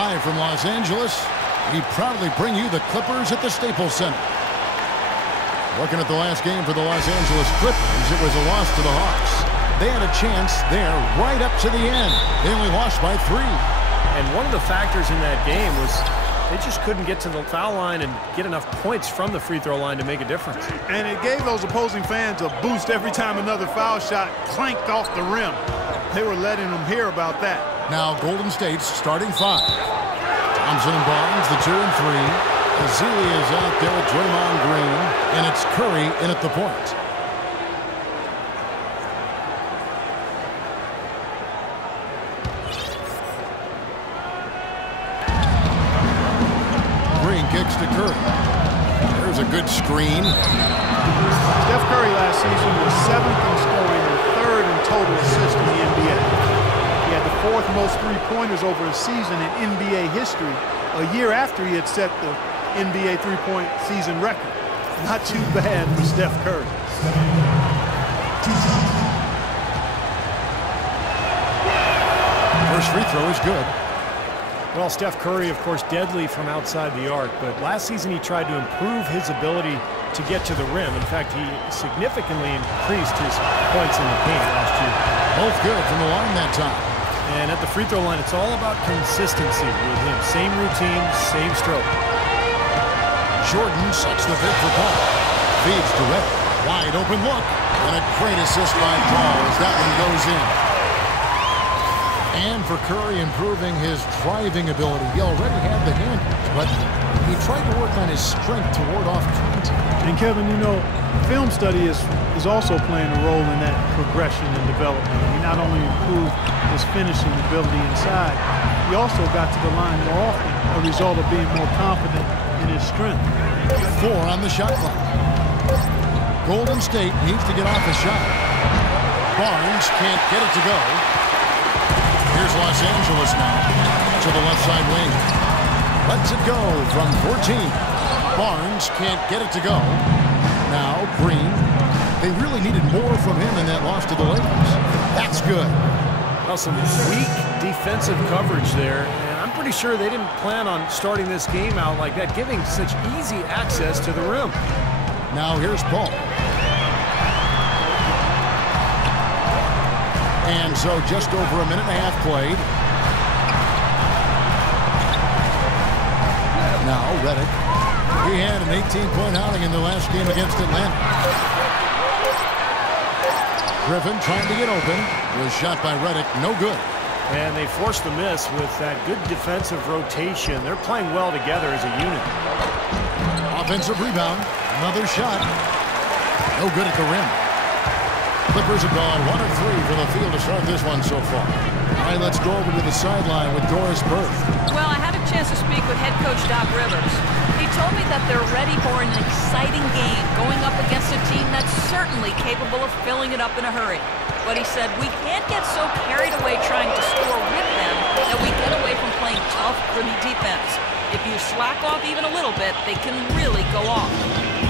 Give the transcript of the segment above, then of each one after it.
Live from Los Angeles, we proudly bring you the Clippers at the Staples Center. Looking at the last game for the Los Angeles Clippers, it was a loss to the Hawks. They had a chance there right up to the end. They only lost by 3. And one of the factors in that game was they just couldn't get to the foul line and get enough points from the free throw line to make a difference. And it gave those opposing fans a boost every time another foul shot clanked off the rim. They were letting them hear about that. Now Golden State's starting 5. Thompson and Barnes, the 2 and 3. Azili is out there with Draymond Green, and it's Curry in at the point. Green kicks to Curry. There's a good screen. Steph Curry last season was 7th in scoring and 3rd in total assists in the NBA. He had the 4th most three-pointers over a season in NBA history, a year after he had set the NBA three-point season record. Not too bad for Steph Curry. First free throw is good. Well, Steph Curry, of course, deadly from outside the arc, but last season he tried to improve his ability to get to the rim. In fact, he significantly increased his points in the paint last year. Both good from the line that time. And at the free throw line, it's all about consistency with him. Same routine, same stroke. Jordan sets the bid for Paul. Feeds to Red. Wide open look. And a great assist by Paul as that one goes in. And for Curry, improving his driving ability. He already had the handles, but he tried to work on his strength to ward off contact. And Kevin, you know, film study is also playing a role in that progression and development. He not only improved his finishing ability inside, he also got to the line more often, a result of being more confident in his strength. 4 on the shot clock. Golden State needs to get off a shot. Barnes can't get it to go. Here's Los Angeles now to the left side wing. Lets it go from 14. Barnes can't get it to go. Now Green. They really needed more from him in that loss to the Lakers. That's good. Well, some weak defensive coverage there. And I'm pretty sure they didn't plan on starting this game out like that, giving such easy access to the rim. Now here's Paul. And so just over a minute and a half played. Now Redick. He had an 18-point outing in the last game against Atlanta. Griffin trying to get open. Was shot by Redick. No good. And they forced the miss with that good defensive rotation. They're playing well together as a unit. Offensive rebound. Another shot. No good at the rim. Clippers have gone 1 of 3 from the field to start this one so far. All right, let's go over to the sideline with Doris Burke. Well, I had a chance to speak with head coach Doc Rivers. He told me that they're ready for an exciting game, going up against a team that's certainly capable of filling it up in a hurry. But he said we can't get so carried away trying to score with them that we get away from playing tough, gritty defense. If you slack off even a little bit, they can really go off.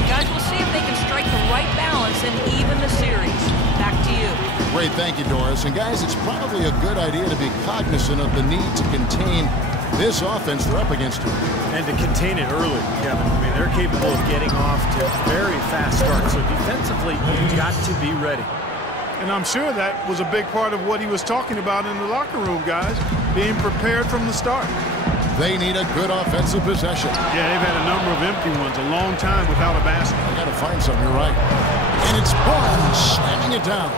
Guys, we'll see if they can strike the right balance and even the series. Back to you. Great, thank you, Doris. And guys, it's probably a good idea to be cognizant of the need to contain this offense they're up against here. And to contain it early, Kevin. I mean, they're capable of getting off to very fast starts. So defensively, you've got to be ready. And I'm sure that was a big part of what he was talking about in the locker room, guys, being prepared from the start. They need a good offensive possession. Yeah, they've had a number of empty ones, a long time without a basket. I got to find something, you're right. And it's Barnes slamming it down.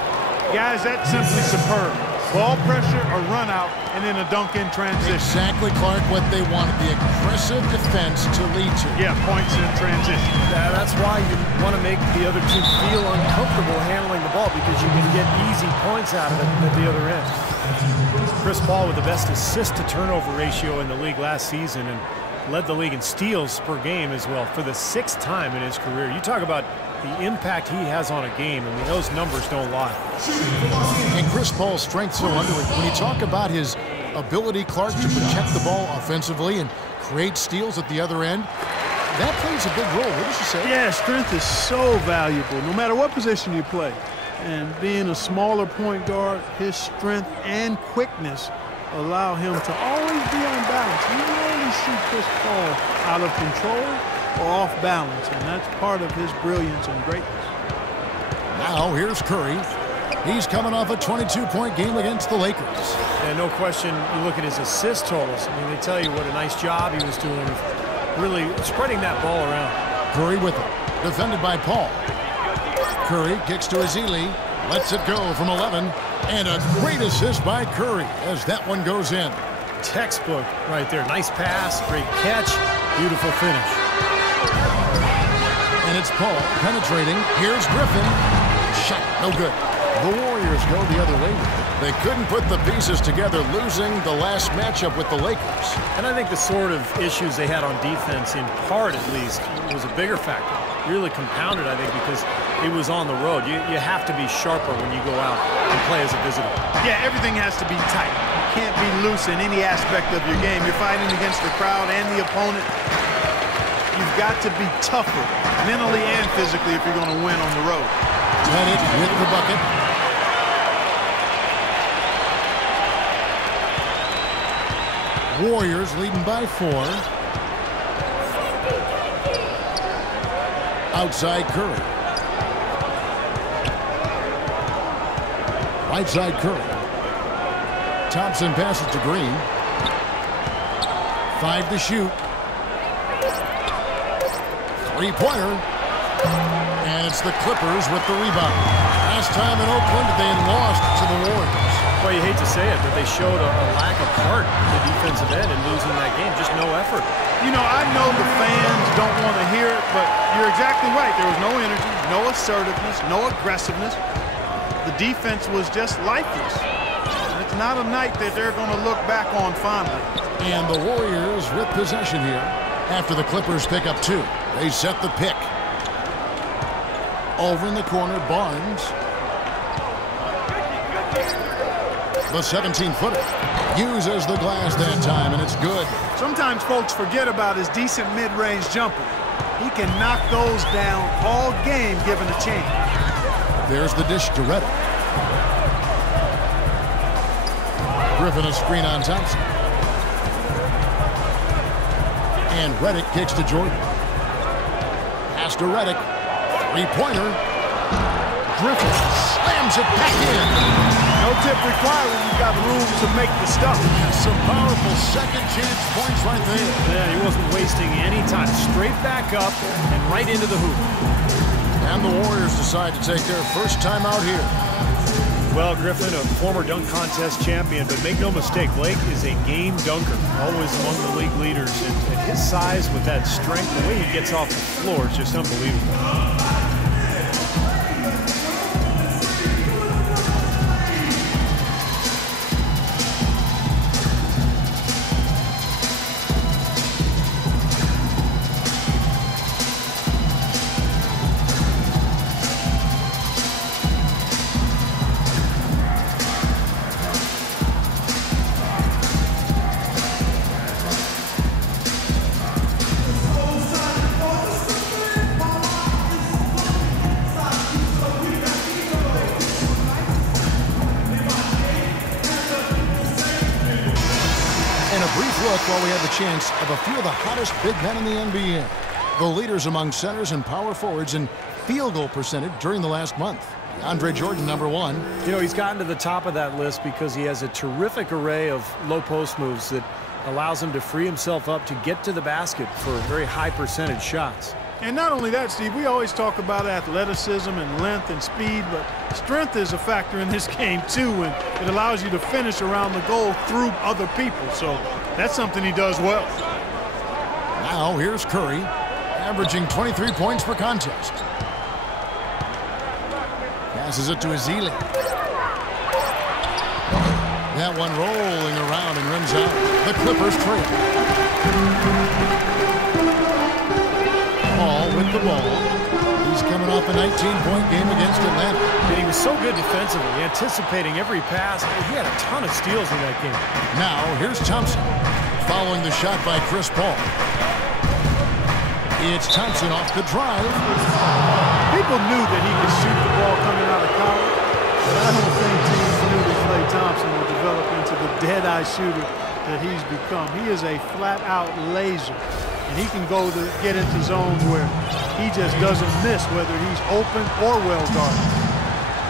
Guys, that's simply superb. Ball pressure, a run out, and then a dunk in transition. Exactly, Clark, what they wanted, the aggressive defense to lead to. Yeah, points in transition. That's why you want to make the other team feel uncomfortable handling the ball, because you can get easy points out of it at the other end. Chris Paul with the best assist-to-turnover ratio in the league last season and led the league in steals per game as well for the 6th time in his career. You talk about the impact he has on a game. I mean, those numbers don't lie. And Chris Paul's strength so underrated. When you talk about his ability, Clark, to protect the ball offensively and create steals at the other end, that plays a big role. What did you say? Yeah, strength is so valuable, no matter what position you play. And being a smaller point guard, his strength and quickness allow him to always be on balance. You rarely see Chris Paul out of control or off balance, and that's part of his brilliance and greatness. Now here's Curry. He's coming off a 22-point game against the Lakers. And no question, you look at his assist totals. I mean, they tell you what a nice job he was doing of really spreading that ball around. Curry with it. Defended by Paul. Curry kicks to Ezeli. Lets it go from 11. And a great assist by Curry as that one goes in. Textbook right there. Nice pass, great catch, beautiful finish. And it's Paul penetrating. Here's Griffin. Shot no good. The Warriors go the other way. They couldn't put the pieces together, losing the last matchup with the Lakers. And I think the sort of issues they had on defense, in part at least, was a bigger factor. Really compounded, I think, because it was on the road. You have to be sharper when you go out and play as a visitor. Yeah, everything has to be tight. You can't be loose in any aspect of your game. You're fighting against the crowd and the opponent. You've got to be tougher, mentally and physically, if you're going to win on the road. Redick with the bucket. Warriors leading by 4. Outside Curry. Right side Curry. Thompson passes to Green. 5 to shoot. Three-pointer. And it's the Clippers with the rebound. Last time in Oakland, they lost to the Warriors. Well, you hate to say it, but they showed a lack of heart in the defensive end in losing that game. Just no effort. You know, I know the fans don't want to hear it, but you're exactly right. There was no energy, no assertiveness, no aggressiveness. The defense was just lifeless. And it's not a night that they're going to look back on fondly. And the Warriors with possession here after the Clippers pick up 2. They set the pick. Over in the corner, Barnes. The 17-footer uses the glass that time, and it's good. Sometimes folks forget about his decent mid-range jumper. He can knock those down all game given a chance. There's the dish to Redick. Griffin a screen on Thompson. And Redick kicks to Jordan. Pass to Redick. Three-pointer. Griffin slams it back in. No tip required when you've got room to make the stuff. Some powerful second chance points right there. Yeah, he wasn't wasting any time. Straight back up and right into the hoop. And the Warriors decide to take their first time out here. Well, Griffin, a former dunk contest champion, but make no mistake, Blake is a game dunker, always among the league leaders. And his size with that strength, the way he gets off the floor is just unbelievable. While we have the chance of a few of the hottest big men in the NBA. The leaders among centers and power forwards in field goal percentage during the last month. DeAndre Jordan, #1. You know, he's gotten to the top of that list because he has a terrific array of low post moves that allows him to free himself up to get to the basket for very high percentage shots. And not only that, Steve, we always talk about athleticism and length and speed, but strength is a factor in this game too, and it allows you to finish around the goal through other people. So that's something he does well. Now here's Curry, averaging 23 points per contest. Passes it to Ezeli. That one rolling around and rims out. The Clippers trail. Paul with the ball. He's coming off a 19-point game against Atlanta. And he was so good defensively, anticipating every pass. He had a ton of steals in that game. Now here's Thompson, following the shot by Chris Paul. It's Thompson off the drive. People knew that he could shoot the ball coming out of college, but I don't think teams knew to play Klay Thompson will develop into the dead-eye shooter that he's become. He is a flat-out laser, and he can go to get into zones where he just doesn't miss, whether he's open or well guarded.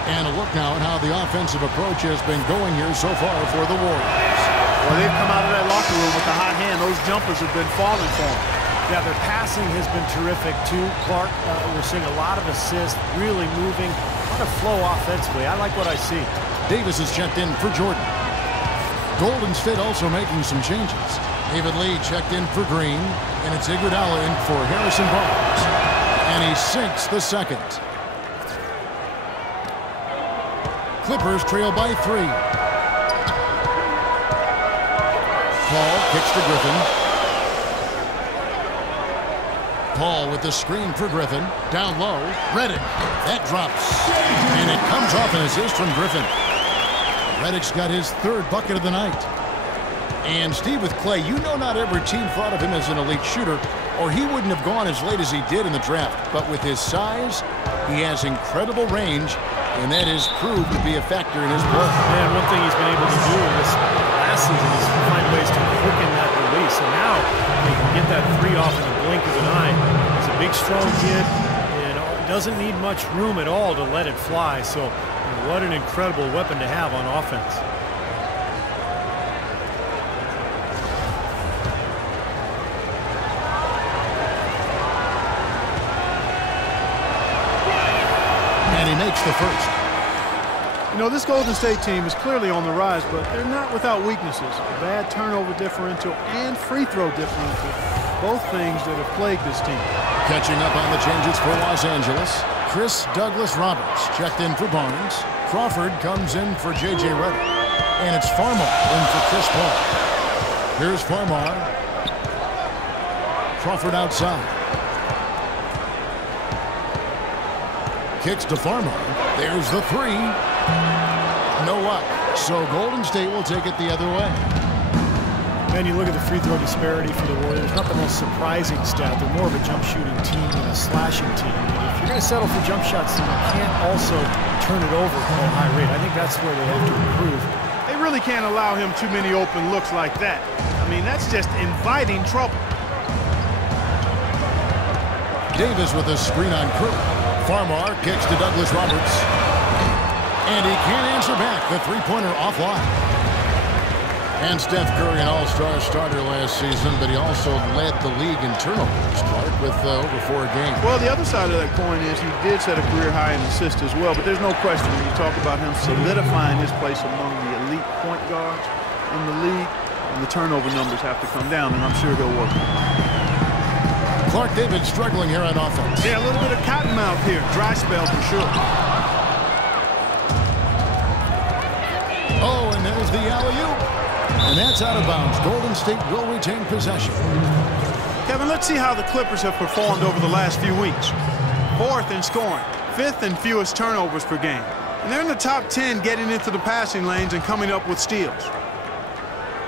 And a look now at how the offensive approach has been going here so far for the Warriors. Well, they've come out of that locker room with the hot hand. Those jumpers have been falling for them. Yeah, their passing has been terrific, too. Clark, we're seeing a lot of assists, really moving, a lot of flow offensively. I like what I see. Davis is checked in for Jordan. Golden State also making some changes. David Lee checked in for Green, and it's Iguodala in for Harrison Barnes. And he sinks the second. Clippers trail by 3. Paul kicks to Griffin. Paul with the screen for Griffin. Down low. Redick. That drops. And it comes off an assist from Griffin. Redick's got his 3rd bucket of the night. And Steve, with Klay, you know not every team thought of him as an elite shooter, or he wouldn't have gone as late as he did in the draft. But with his size, he has incredible range, and that has proved to be a factor in his play. Man, one thing he's been able to do this last season is find ways to quicken that release. And now he can get that 3 off in the blink of an eye. He's a big, strong kid, and doesn't need much room at all to let it fly. So what an incredible weapon to have on offense. And he makes the first. You know, this Golden State team is clearly on the rise, but they're not without weaknesses. A bad turnover differential and free throw differential, both things that have plagued this team. Catching up on the changes for Los Angeles, Chris Douglas-Roberts checked in for Barnes. Crawford comes in for J.J. Redick. And it's Farmar in for Chris Paul. Here's Farmar. Crawford outside. Kicks to Farmar. There's the 3. No luck. So Golden State will take it the other way. Man, you look at the free throw disparity for the Warriors. Not the most surprising stat. They're more of a jump shooting team than a slashing team. But if you're going to settle for jump shots, then you can't also turn it over at a high rate. I think that's where they have to improve. They really can't allow him too many open looks like that. I mean, that's just inviting trouble. Davis with a screen on Curry. Farmar kicks to Douglas-Roberts. And he can't answer back. The three-pointer offline. And Steph Curry, an all-star starter last season, but he also led the league in turnovers, Clark, with over 4 games. Well, the other side of that coin is he did set a career high in assists as well, but there's no question when you talk about him solidifying his place among the elite point guards in the league, and the turnover numbers have to come down, and I'm sure he'll work. Clark, they've been struggling here on offense. Yeah, a little bit of cottonmouth here. Dry spell for sure. Oh, and there's the alley-oop. And that's out of bounds. Golden State will retain possession. Kevin, let's see how the Clippers have performed over the last few weeks. 4th in scoring, 5th in fewest turnovers per game. And they're in the top 10 getting into the passing lanes and coming up with steals.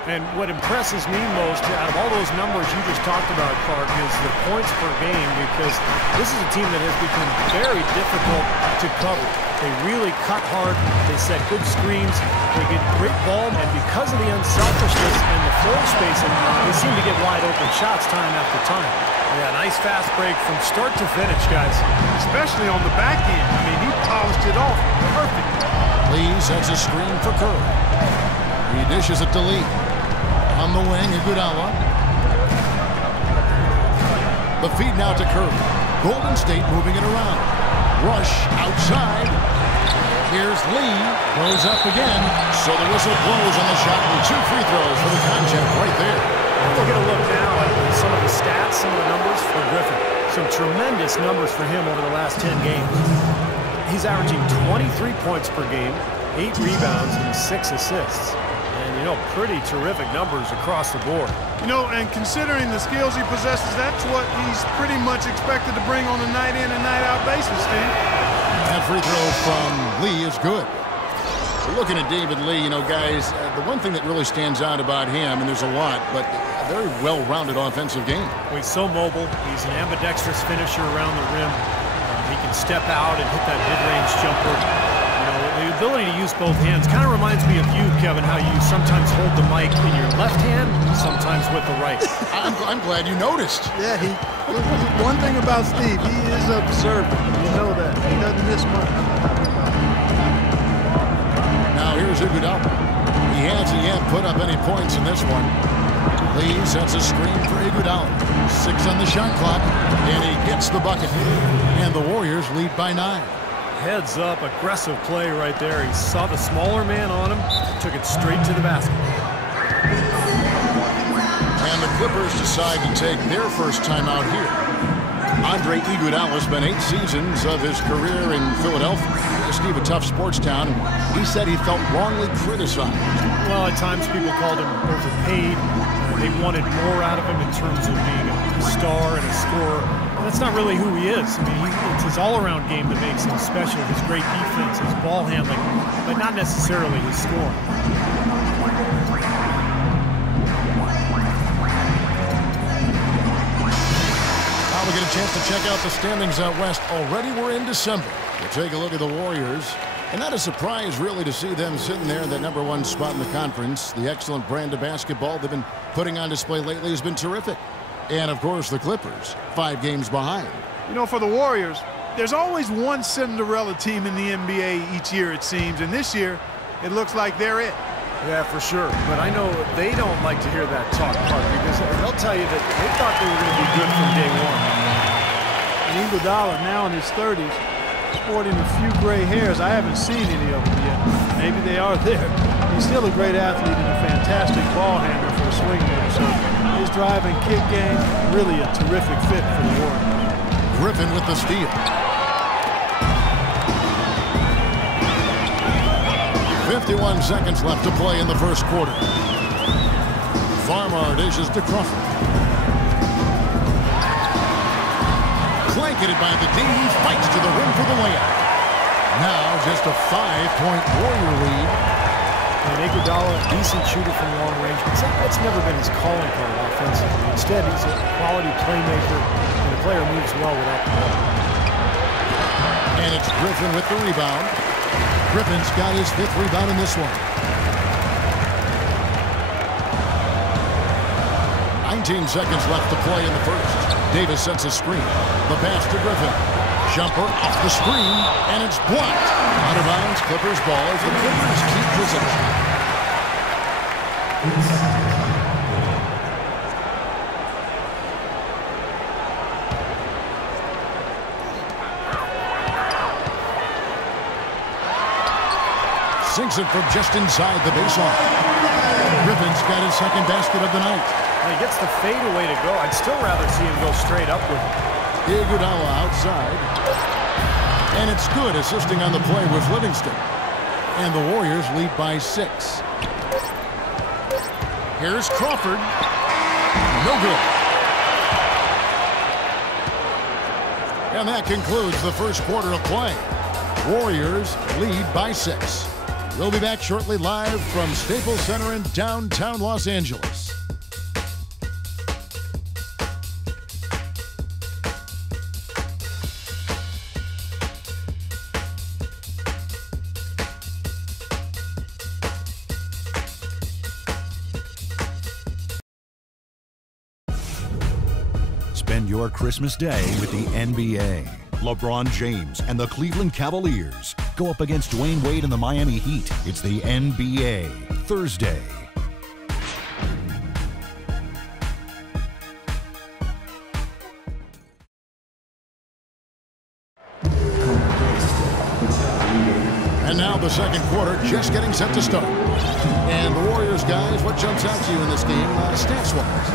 And what impresses me most out of all those numbers you just talked about, Clark, is the points per game, because this is a team that has become very difficult to cover. They really cut hard. They set good screens. They get great ball, and because of the unselfishness and the floor spacing, they seem to get wide open shots time after time. Yeah, nice fast break from start to finish, guys. Especially on the back end. I mean, he polished it off perfect. Lee sets a screen for Curry. He dishes it to Lee. On the wing, Iguodala. The feed now to Curry. Golden State moving it around. Rush outside. Here's Lee. Goes up again. So the whistle blows on the shot with 2 free throws for the contact right there. We're going to look now at some of the stats, some of the numbers for Griffin. Some tremendous numbers for him over the last 10 games. He's averaging 23 points per game, 8 rebounds, and 6 assists. And, you know, pretty terrific numbers across the board. You know, and considering the skills he possesses, that's what he's pretty much expected to bring on a night-in and night-out basis, Steve. That free throw from Lee is good. We're looking at David Lee, you know, guys, the one thing that really stands out about him, and there's a lot, but a very well-rounded offensive game. Well, he's so mobile. He's an ambidextrous finisher around the rim. He can step out and hit that mid-range jumper. You know, The ability to use both hands kind of reminds me of you, Kevin, how you sometimes hold the mic in your left hand, sometimes with the right. I'm glad you noticed. Yeah, one thing about Steve, he is observant. You know that. He doesn't miss much. Now here's Iguodala. He hasn't yet put up any points in this one. Lee sets a screen for Iguodala. 6 on the shot clock, and he gets the bucket. And the Warriors lead by 9. Heads up, aggressive play right there. He saw the smaller man on him, took it straight to the basket. And the Clippers decide to take their first time out here. Andre Iguodala spent 8 seasons of his career in Philadelphia. Steve, a tough sports town. He said he felt wrongly criticized. Well, at times people called him overpaid. They wanted more out of him in terms of being a star and a scorer. That's not really who he is. I mean, it's his all-around game that makes him special. His great defense, his ball handling, but not necessarily his scoring. Now we get a chance to check out the standings out west. Already we're in December. We'll take a look at the Warriors. And not a surprise, really, to see them sitting there in that #1 spot in the conference. The excellent brand of basketball they've been putting on display lately has been terrific. And, of course, the Clippers, 5 games behind. You know, for the Warriors, there's always one Cinderella team in the NBA each year, it seems. And this year, it looks like they're it. Yeah, for sure. But I know they don't like to hear that talk part because they'll tell you that they thought they were going to be good from day one. And Iguodala, now in his 30s, sporting a few gray hairs. I haven't seen any of them yet. Maybe they are there. He's still a great athlete and a fantastic ball handler for a swingman. So his drive and kick game, really a terrific fit for the Warriors. Griffin with the steal. 51 seconds left to play in the first quarter. Farmar dishes to Crawford. Blanketed by the D, he fights to the rim for the layup. Now just a 5-point Warrior lead. And Iguodala, a decent shooter from long range, but that's never been his calling card offensively. Instead, he's a quality playmaker, and the player moves well without the ball. And it's Griffin with the rebound. Griffin's got his 5th rebound in this one. 19 seconds left to play in the first. Davis sets a screen. The pass to Griffin. Jumper off the screen, and it's blocked. Out of bounds, Clippers ball as the Clippers keep possession. Sinks it from just inside the baseline. Griffin's got his 2nd basket of the night. When he gets the fadeaway to go, I'd still rather see him go straight up with it. Iguodala outside. And it's good, assisting on the play with Livingston. And the Warriors lead by 6. Here's Crawford. No good. And that concludes the first quarter of play. Warriors lead by 6. We'll be back shortly live from Staples Center in downtown Los Angeles. Spend your Christmas day with the NBA. LeBron James and the Cleveland Cavaliers go up against Dwayne Wade and the Miami Heat. It's the NBA Thursday. And now the second quarter just getting set to start. And the Warriors, guys, what jumps out to you in this game stats-wise?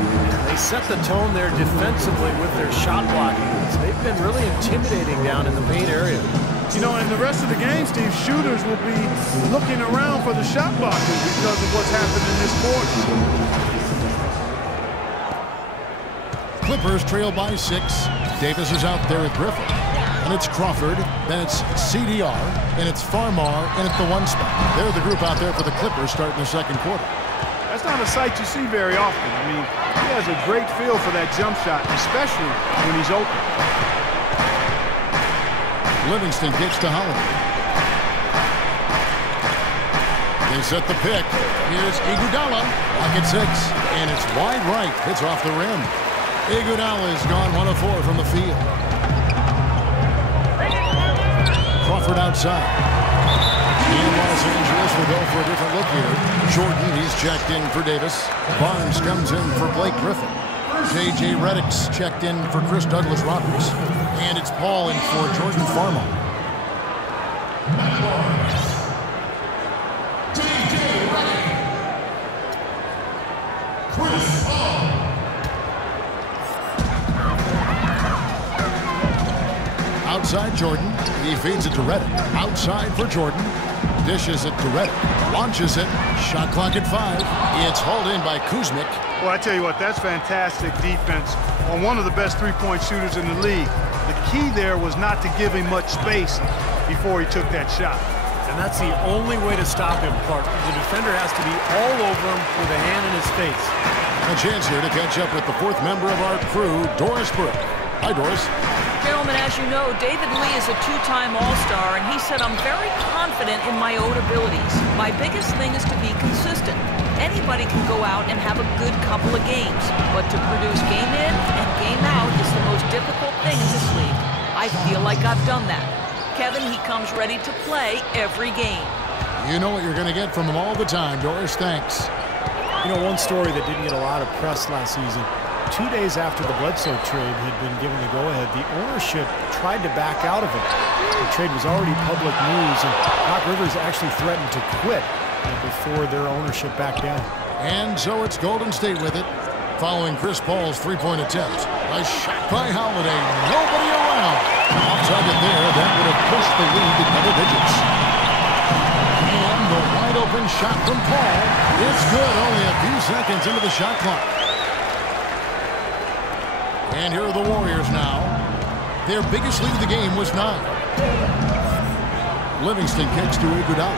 They set the tone there defensively with their shot blocking. They've been really intimidating down in the paint area. You know, in the rest of the game, Steve, shooters will be looking around for the shot blockers because of what's happened in this quarter. Clippers trail by 6. Davis is out there with Griffin. And it's Crawford, then it's CDR, and it's Farmar, and at the 1 spot. They're the group out there for the Clippers starting the second quarter. That's not a sight you see very often. I mean, he has a great feel for that jump shot, especially when he's open. Livingston kicks to Holiday. They set the pick. Here's Iguodala. Pocket 6. And it's wide right. Hits off the rim. Iguodala has gone 1 of 4 from the field. Crawford outside. And Los Angeles will go for a different look here. Jordan, he's checked in for Davis. Barnes comes in for Blake Griffin. J.J. Redick's checked in for Chris Douglas-Roberts. And it's Paul in for Jordan Farmer. Outside Jordan. He feeds it to Redick. Outside for Jordan. Dishes it to Redick. Launches it. Shot clock at 5. It's hauled in by Kuzmic. Well, I tell you what, that's fantastic defense on one of the best three-point shooters in the league. The key there was not to give him much space before he took that shot. And that's the only way to stop him, Clark. The defender has to be all over him with a hand in his face. A chance here to catch up with the 4th member of our crew, Doris Burke. Hi, Doris. Gentlemen, as you know, David Lee is a 2-time All-Star, and he said, I'm very confident in my own abilities. My biggest thing is to be consistent. Anybody can go out and have a good couple of games, but to produce game in and game out is the most difficult thing in this league. I feel like I've done that. Kevin, he comes ready to play every game. You know what you're going to get from him all the time, Doris. Thanks. You know, one story that didn't get a lot of press last season, 2 days after the Bledsoe trade had been given the go-ahead, the ownership tried to back out of it. The trade was already public news, and Doc Rivers actually threatened to quit before their ownership backed down. And so it's Golden State with it, following Chris Paul's three-point attempt. A shot by Holiday. Nobody around. Off target there. That would have pushed the lead to double digits. And the wide-open shot from Paul. It's good. Only a few seconds into the shot clock. And here are the Warriors now. Their biggest lead of the game was 9. Livingston kicks to Iguodala.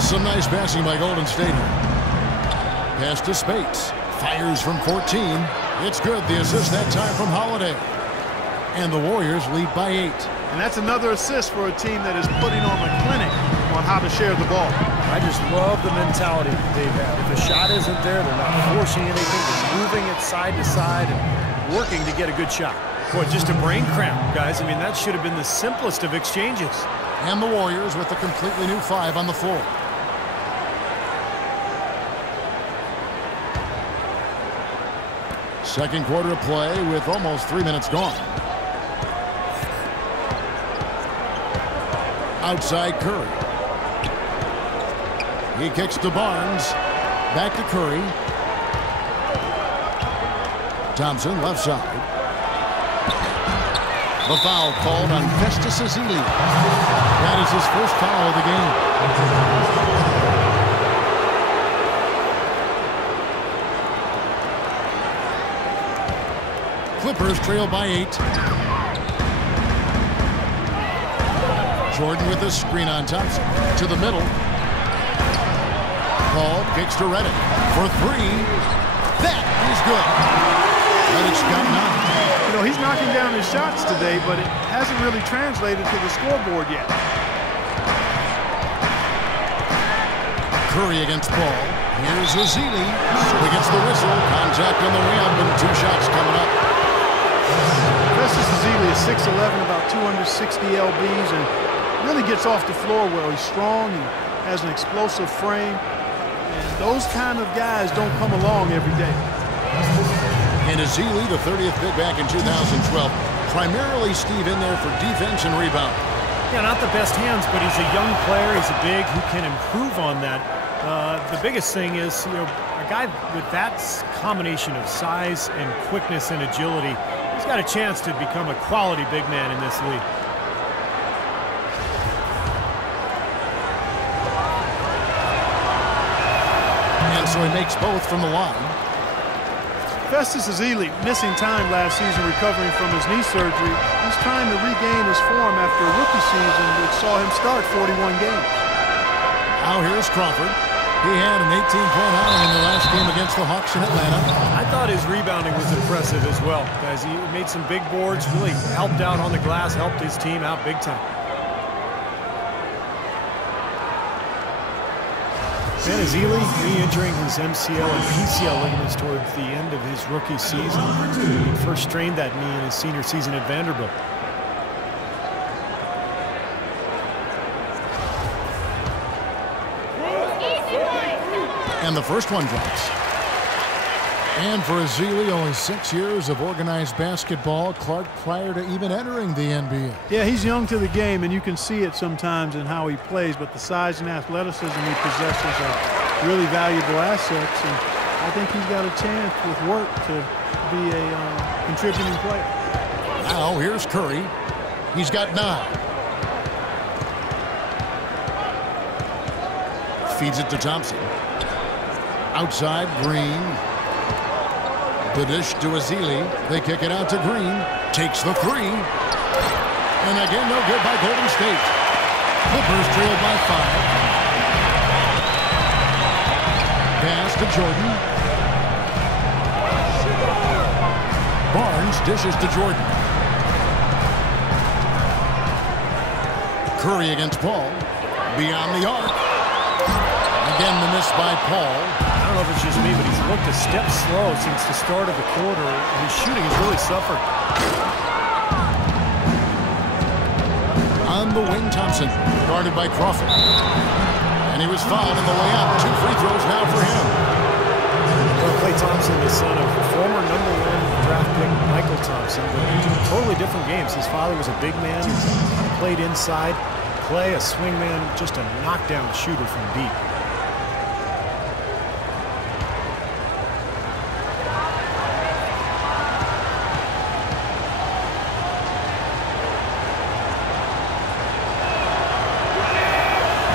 Some nice passing by Golden State here. Pass to Spates. Fires from 14. It's good. The assist that time from Holiday. And the Warriors lead by 8. And that's another assist for a team that is putting on a clinic on how to share the ball. I just love the mentality that they've had. If the shot isn't there, they're not forcing anything. They're moving it side to side and working to get a good shot. Boy, just a brain cramp, guys. I mean, that should have been the simplest of exchanges. And the Warriors with a completely new 5 on the floor. Second quarter of play with almost 3 minutes gone. Outside Curry. He kicks to Barnes. Back to Curry. Thompson left side. The foul called on Festus Ezeli. That is his first foul of the game. Clippers trail by 8. Jordan with a screen on Thompson. To the middle. Paul kicks to Redick for 3. That is good. Redick's got 9. You know, he's knocking down his shots today, but it hasn't really translated to the scoreboard yet. Curry against Paul. Here's Ezeli. He gets the whistle. Contact on the rim, and 2 shots coming up. Festus Ezeli is 6'11", about 260 lbs, and really gets off the floor well. He's strong and has an explosive frame. And those kind of guys don't come along every day. And Ezeli, the 30th pick back in 2012, primarily, Steve, in there for defense and rebound. Yeah, not the best hands, but he's a young player. He's a big who can improve on that. The biggest thing is, you know, a guy with that combination of size and quickness and agility, he's got a chance to become a quality big man in this league. And so he makes both from the line. Festus Ezeli missing time last season recovering from his knee surgery. He's trying to regain his form after a rookie season which saw him start 41 games. Now here's Crawford. He had an 18-point outing in the last game against the Hawks in Atlanta. I thought his rebounding was impressive as well, guys. He made some big boards, really helped out on the glass, helped his team out big time. Ben Ezeli re-injuring his MCL and PCL ligaments towards the end of his rookie season. He first strained that knee in his senior season at Vanderbilt. And the first one drops. And for Ezeli, only 6 years of organized basketball, Clark, prior to even entering the NBA. Yeah, he's young to the game, and you can see it sometimes in how he plays, but the size and athleticism he possesses are really valuable assets, and I think he's got a chance with work to be a contributing player. Now here's Curry. He's got 9. Feeds it to Thompson. Outside, Green. The dish to Ezeli. They kick it out to Green. Takes the 3. And again, no good by Golden State. Clippers trailed by 5. Pass to Jordan. Barnes dishes to Jordan. Curry against Paul. Beyond the arc. Again, the miss by Paul. I don't know if it's just me, but he's looked a step slow since the start of the quarter. His shooting has really suffered. On the wing, Thompson, guarded by Crawford. And he was fouled in the layup. 2 free throws now for him. Well, Klay Thompson, the son of former #1 draft pick Michael Thompson, but totally different games. His father was a big man, played inside. Klay, a swing man, just a knockdown shooter from deep.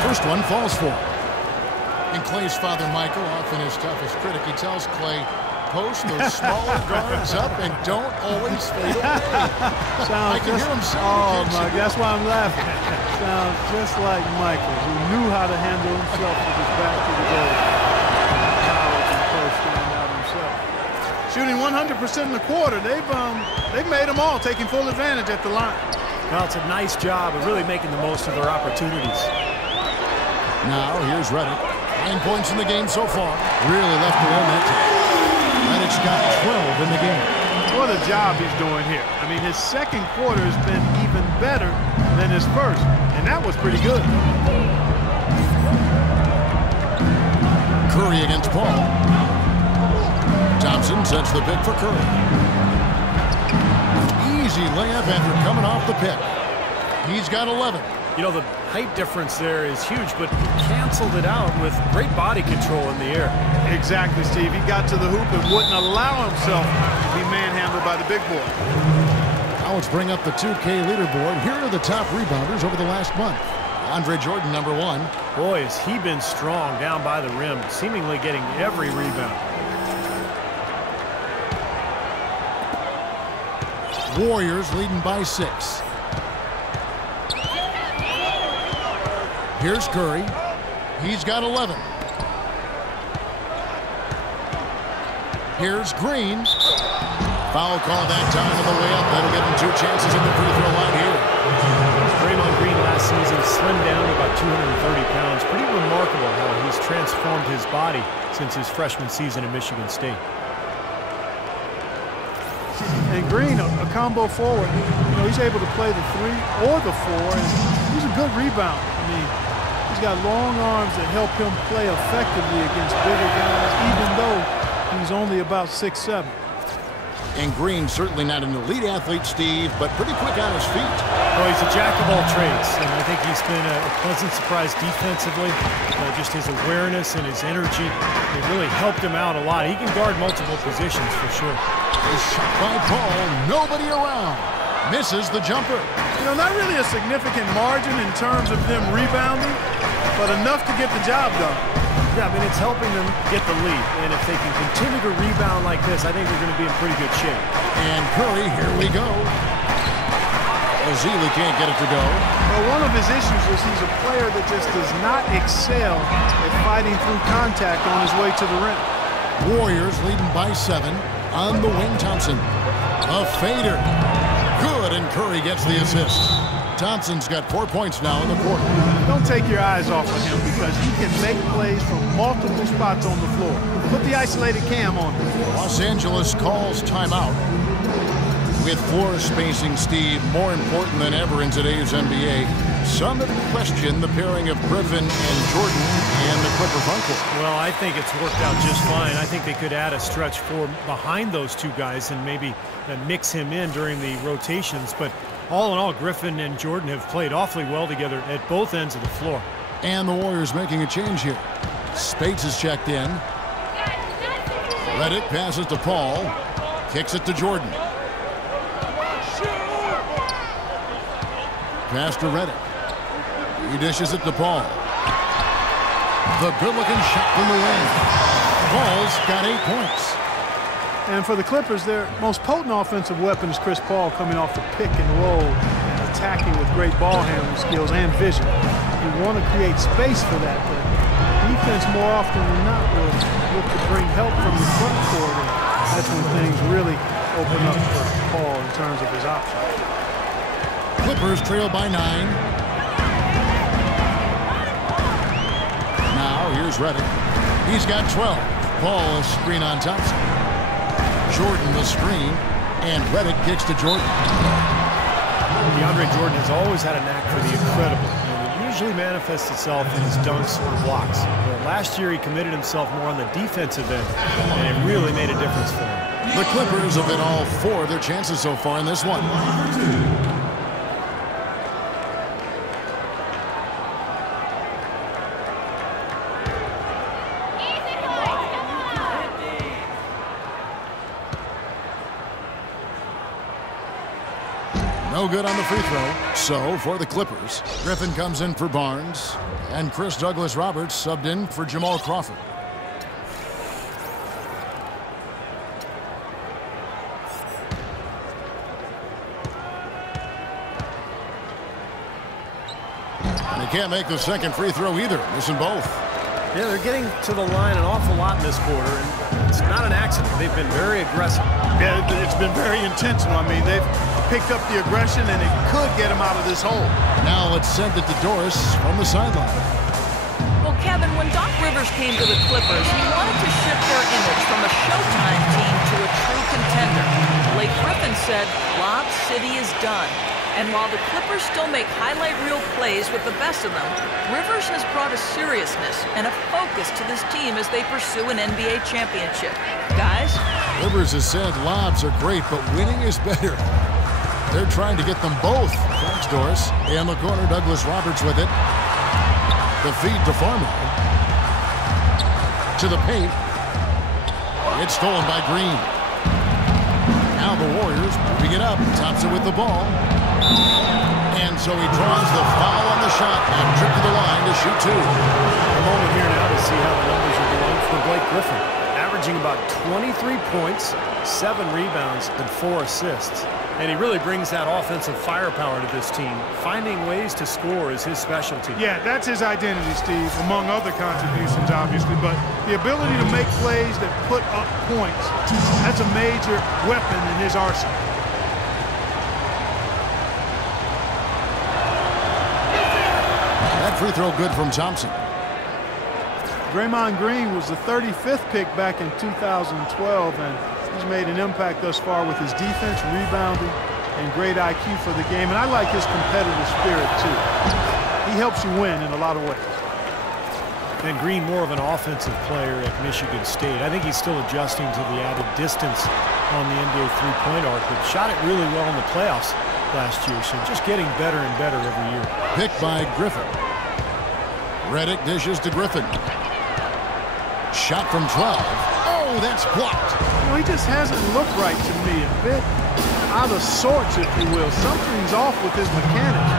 First one falls for him. And Klay's father, Michael, often his toughest critic, he tells Klay, post those smaller guards up and don't always fade away. I can hear him saying, oh my, that's why I'm laughing. Sounds just like Michael, who knew how to handle himself with his back to the goal. College and first stand out himself. Shooting 100% in the quarter. They've made them all, taking full advantage at the line. Well, it's a nice job of really making the most of their opportunities. Now, here's Reddick. 9 points in the game so far. Really left alone that time. Reddick's got 12 in the game. What a job he's doing here. I mean, his second quarter has been even better than his first, and that was pretty good. Curry against Paul. Thompson sets the pick for Curry. Easy layup after coming off the pick. He's got 11. You know, the height difference there is huge, but he canceled it out with great body control in the air. Exactly, Steve. He got to the hoop and wouldn't allow himself to be manhandled by the big boy. Now let's bring up the 2K leaderboard. Here are the top rebounders over the last month. Andre Jordan, #1. Boy, has he been strong down by the rim, seemingly getting every rebound. Warriors leading by 6. Here's Curry. He's got 11. Here's Green. Foul call that time on the way up. That'll get him 2 chances in the free throw line here. Draymond Green last season slimmed down to about 230 pounds. Pretty remarkable how he's transformed his body since his freshman season at Michigan State. And Green, a combo forward. You know, he's able to play the 3 or the 4, and he's a good rebounder. I mean, he's got long arms that help him play effectively against bigger guys, even though he's only about 6'7". And Green, certainly not an elite athlete, Steve, but pretty quick on his feet. Well, he's a jack of all trades, and I think he's been a pleasant surprise defensively. Just his awareness and his energy, it really helped him out a lot. He can guard multiple positions for sure. A shot by Paul, nobody around. Misses the jumper. You know, not really a significant margin in terms of them rebounding, but enough to get the job done. Yeah, I mean, it's helping them get the lead. And if they can continue to rebound like this, I think they're going to be in pretty good shape. And Curry, here we go. Ezeli can't get it to go. Well, one of his issues is he's a player that just does not excel at fighting through contact on his way to the rim. Warriors leading by 7. On the wing, Thompson. A fader. Good, and Curry gets the assist. Thompson's got 4 points now in the quarter. Don't take your eyes off of him because he can make plays from multiple spots on the floor. Put the isolated cam on him. Los Angeles calls timeout. With floor spacing, Steve, more important than ever in today's NBA, some have questioned the pairing of Griffin and Jordan and the Clipper front court. Well, I think it's worked out just fine. I think they could add a stretch four behind those two guys and maybe mix him in during the rotations. But all in all, Griffin and Jordan have played awfully well together at both ends of the floor. And the Warriors making a change here. Spades is checked in. Redick passes to Paul. Kicks it to Jordan. Pass to Redick. He dishes it to Paul. The good-looking shot from the wing. Paul's got 8 points. And for the Clippers, their most potent offensive weapon is Chris Paul coming off the pick and roll and attacking with great ball handling skills and vision. You want to create space for that, but defense more often than not will look to bring help from the front court, and that's when things really open up for Paul in terms of his options. Clippers trail by 9. Now here's Redick. He's got 12. Paul a screen on Thompson. Jordan the screen, and Redick kicks to Jordan. DeAndre Jordan has always had a knack for the incredible. It usually manifests itself in his dunks or blocks. But last year he committed himself more on the defensive end, and it really made a difference for him. The Clippers have hit all 4 of their chances so far in this one. No good on the free throw. So for the Clippers, Griffin comes in for Barnes, and Chris Douglas-Roberts subbed in for Jamal Crawford. And he can't make the second free throw either, missing both. Yeah, they're getting to the line an awful lot in this quarter, and it's not an accident. They've been very aggressive. Yeah, it's been very intentional. I mean, they've picked up the aggression, and it could get him out of this hole. Now let's send it to Doris from the sideline. Well, Kevin, when Doc Rivers came to the Clippers, he wanted to shift their image from a Showtime team to a true contender. Blake Griffin said, Lob City is done. And while the Clippers still make highlight reel plays with the best of them, Rivers has brought a seriousness and a focus to this team as they pursue an NBA championship. Guys? Rivers has said lobs are great, but winning is better. They're trying to get them both. Thanks, Doris. In the corner, Douglas-Roberts with it. The feed to Farmer. To the paint. It's stolen by Green. Now the Warriors moving it up. Thompson with the ball. And so he draws the foul on the shot and trip to the line to shoot 2. A moment here now to see how the numbers are going for Blake Griffin. Averaging about 23 points, 7 rebounds, and 4 assists. And he really brings that offensive firepower to this team. Finding ways to score is his specialty. Yeah, that's his identity, Steve, among other contributions, obviously. But the ability to make plays that put up points, that's a major weapon in his arsenal. That free throw good from Thompson. Draymond Green was the 35th pick back in 2012, and he's made an impact thus far with his defense, rebounding, and great IQ for the game. And I like his competitive spirit, too. He helps you win in a lot of ways. And Green, more of an offensive player at Michigan State. I think he's still adjusting to the added distance on the NBA three-point arc, but shot it really well in the playoffs last year, so just getting better and better every year. Picked by Griffin. Redick dishes to Griffin. Shot from 12. Oh, that's blocked. You know, he just hasn't looked right to me. A bit out of sorts, if you will. Something's off with his mechanics,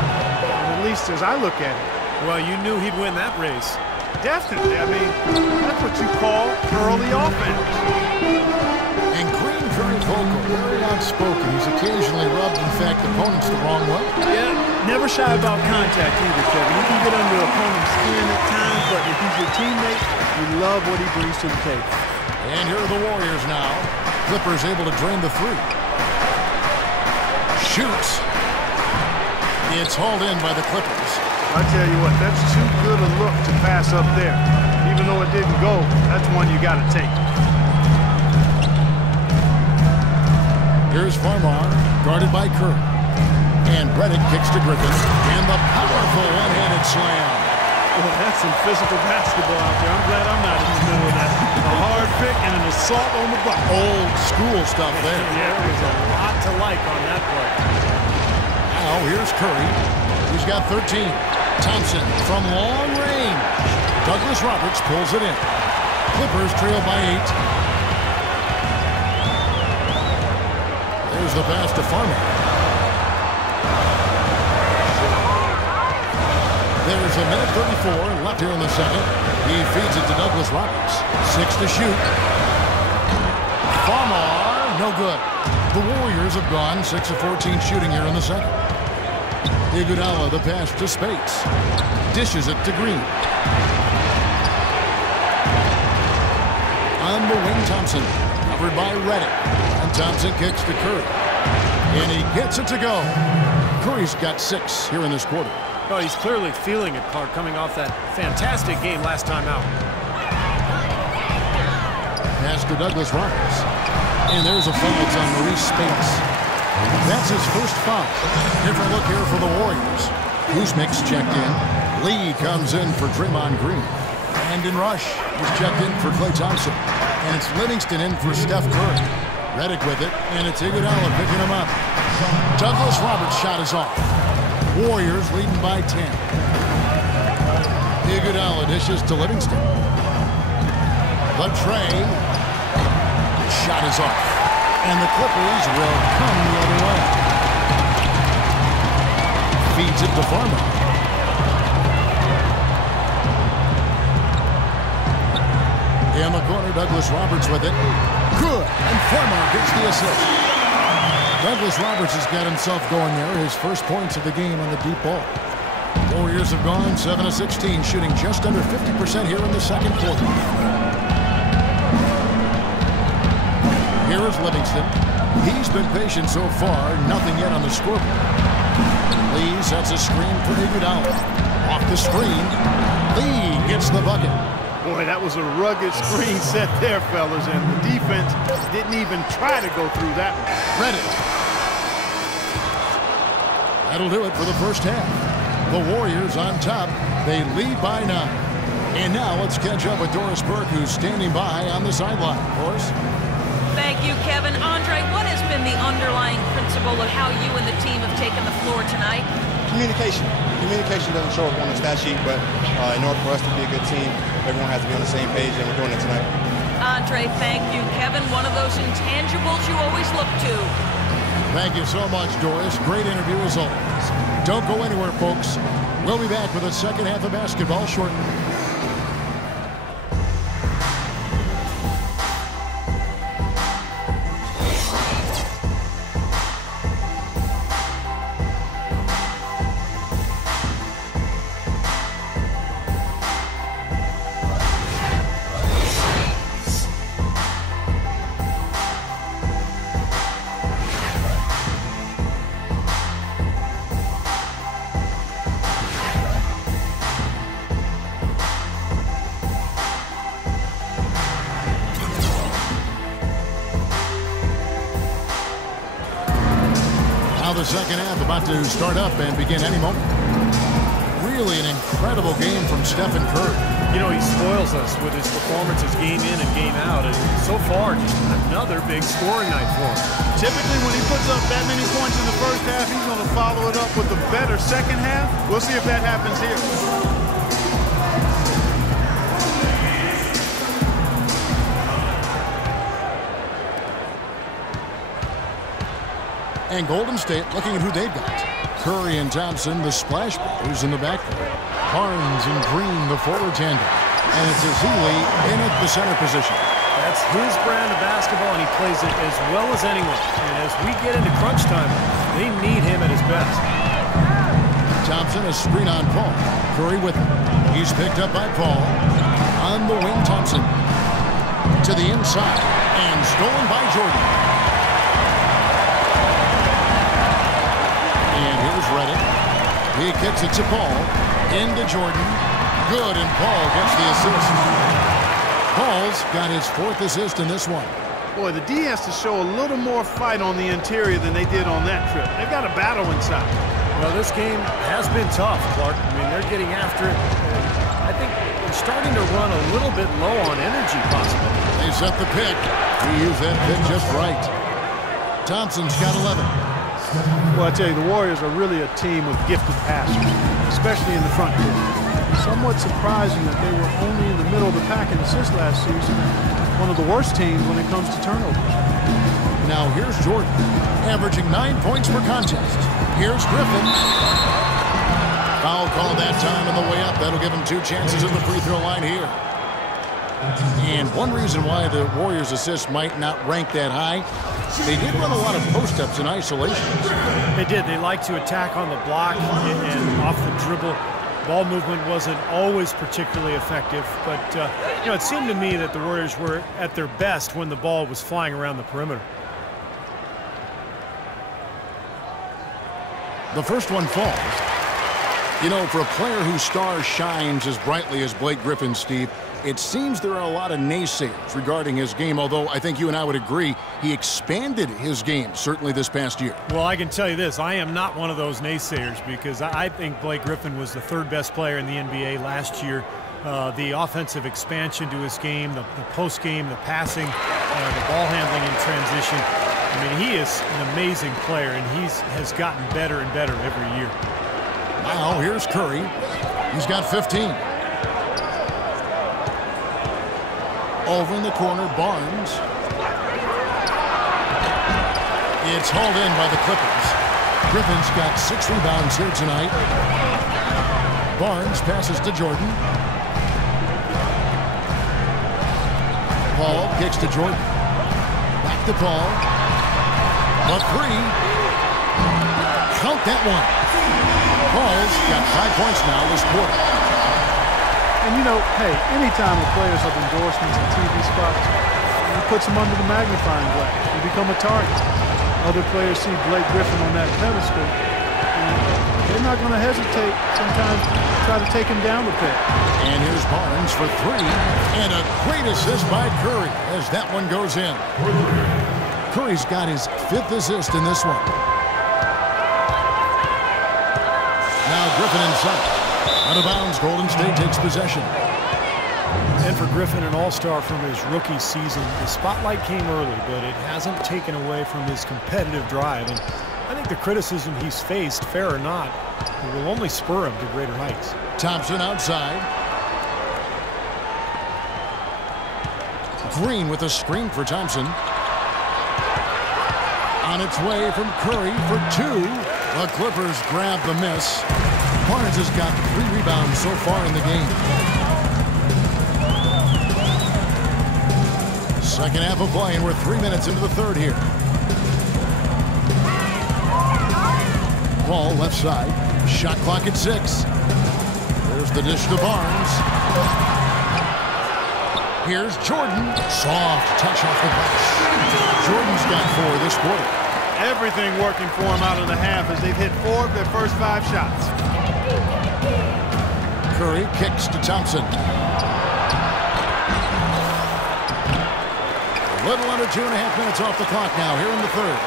at least as I look at it. Well, you knew he'd win that race. Definitely. I mean, that's what you call early offense. And Green very vocal, very outspoken. He's occasionally rubbed, in fact, opponents the wrong way. Yeah, never shy about contact either, Kevin. You can get under opponent's skin at times, but if he's your teammate, you love what he brings to the table. And here are the Warriors now. Clippers able to drain the 3. shoots. It's hauled in by the Clippers. I tell you what, that's too good a look to pass up there. Even though it didn't go, that's one you got to take. Here's Farmar, guarded by Curry. And Reddick kicks to Griffin. And the powerful one-handed slam. Well, that's some physical basketball out there. I'm glad I'm not in the middle of that. A hard pick and an assault on the bucket. Old school stuff there. Yeah, there's a lot to like on that play. Now here's Curry. He's got 13. Thompson from long range. Douglas Roberts pulls it in. Clippers trail by 8. There's the pass to Farmer. There's a minute 34 left here in the second. He feeds it to Douglas Roberts. 6 to shoot. Farmer, no good. The Warriors have gone 6 of 14 shooting here in the second. Iguodala, the pass to Spates. Dishes it to Green. On the wing, Thompson. Covered by Reddick. And Thompson kicks to Curry. And he gets it to go. Curry's got 6 here in this quarter. Oh, he's clearly feeling it, Clark, coming off that fantastic game last time out. Pass to Douglas Roberts. And there's a foul. It's on Maurice Spates. That's his first foul. Different look here for the Warriors. Kuzmic's checked in. Lee comes in for Draymond Green. Brandon Rush is checked in for Klay Thompson. And it's Livingston in for Steph Curry. Reddick with it, and it's Iguodala picking him up. Douglas Roberts' shot is off. Warriors leading by 10. Iguodala dishes to Livingston. The tray. The shot is off. And the Clippers will come the other way. Feeds it to Farmer. In the corner, Douglas Roberts with it. Good. And Farmer gets the assist. Douglas Roberts has got himself going there. His first points of the game on the deep ball. Warriors have gone 7 of 16, shooting just under 50% here in the second quarter. Here is Livingston. He's been patient so far. Nothing yet on the scoreboard. Lee sets a screen for Iguodala. Off the screen. Lee gets the bucket. Boy, that was a rugged screen set there, fellas, and the defense didn't even try to go through that one. Reddick. That'll do it for the first half. The Warriors on top. They lead by 9. And now let's catch up with Doris Burke, who's standing by on the sideline. Doris? Thank you, Kevin. Andre, what has been the underlying principle of how you and the team have taken the floor tonight? Communication. Communication doesn't show up on the stat sheet, but in order for us to be a good team, everyone has to be on the same page, and we're doing it tonight. Andre, thank you. Kevin, one of those intangibles you always look to. Thank you so much, Doris. Great interview as always. Don't go anywhere, folks. We'll be back with the second half of basketball shortly. The second half about to start up and begin any moment. Really an incredible game from Stephen Curry. You know, he spoils us with his performances game in and game out, and so far just another big scoring night for him. Typically when he puts up that many points in the first half, he's going to follow it up with a better second half. We'll see if that happens here. And Golden State looking at who they've got. Curry and Thompson, the Splash Brothers in the backcourt. Barnes and Green, the forward tandem. And it's Azili in at the center position. That's his brand of basketball, and he plays it as well as anyone. And as we get into crunch time, they need him at his best. Thompson, a screen on Paul. Curry with him. He's picked up by Paul. On the wing, Thompson. To the inside. And stolen by Jordan. Reddick. He kicks it to Paul. Into Jordan. Good, and Paul gets the assist. Paul's got his 4th assist in this one. Boy, the D has to show a little more fight on the interior than they did on that trip. They've got a battle inside. Well, this game has been tough, Clark. I mean, they're getting after it. I think they're starting to run a little bit low on energy, possibly. They set the pick. He used that pick just right. Thompson's got 11. Well, I tell you, the Warriors are really a team of gifted passers, especially in the front court. Somewhat surprising that they were only in the middle of the pack in assists last season. One of the worst teams when it comes to turnovers. Now here's Jordan, averaging 9 points per contest. Here's Griffin. Foul call that time on the way up. That'll give him 2 chances at the free throw line here. And one reason why the Warriors' assists might not rank that high, they did run a lot of post-ups in isolation. They did. They like to attack on the block and off the dribble. Ball movement wasn't always particularly effective, but you know, it seemed to me that the Warriors were at their best when the ball was flying around the perimeter. The first one falls. You know, for a player whose star shines as brightly as Blake Griffin, Steve, it seems there are a lot of naysayers regarding his game, although I think you and I would agree he expanded his game, certainly this past year. Well, I can tell you this. I am not one of those naysayers because I think Blake Griffin was the 3rd best player in the NBA last year. The offensive expansion to his game, the post game, the passing, the ball handling in transition. I mean, he is an amazing player, and he has gotten better and better every year. Now, here's Curry. He's got 15. Over in the corner, Barnes. It's hauled in by the Clippers. Griffin's got 6 rebounds here tonight. Barnes passes to Jordan. Paul kicks to Jordan. Back to Paul. The 3. Count that one. Paul's got 5 points now this quarter. And you know, hey, anytime a player's of endorsements and TV spots, it puts them under the magnifying glass. You become a target. Other players see Blake Griffin on that pedestal, and they're not going to hesitate sometimes to try to take him down the peg. And here's Barnes for 3. And a great assist by Curry as that one goes in. Curry's got his 5th assist in this one. Now Griffin inside. Out of bounds, Golden State takes possession. And for Griffin, an all-star from his rookie season, the spotlight came early, but it hasn't taken away from his competitive drive. And I think the criticism he's faced, fair or not, will only spur him to greater heights. Thompson outside. Green with a screen for Thompson. On its way from Curry for 2. The Clippers grab the miss. Barnes has got 3 rebounds so far in the game. Second half of play, and we're 3 minutes into the 3rd here. Ball left side. Shot clock at 6. There's the dish to Barnes. Here's Jordan. Soft touch off the glass. Jordan's got 4 this quarter. Everything working for him out of the half as they've hit 4 of their first 5 shots. Curry kicks to Thompson. A little under 2.5 minutes off the clock now here in the 3rd.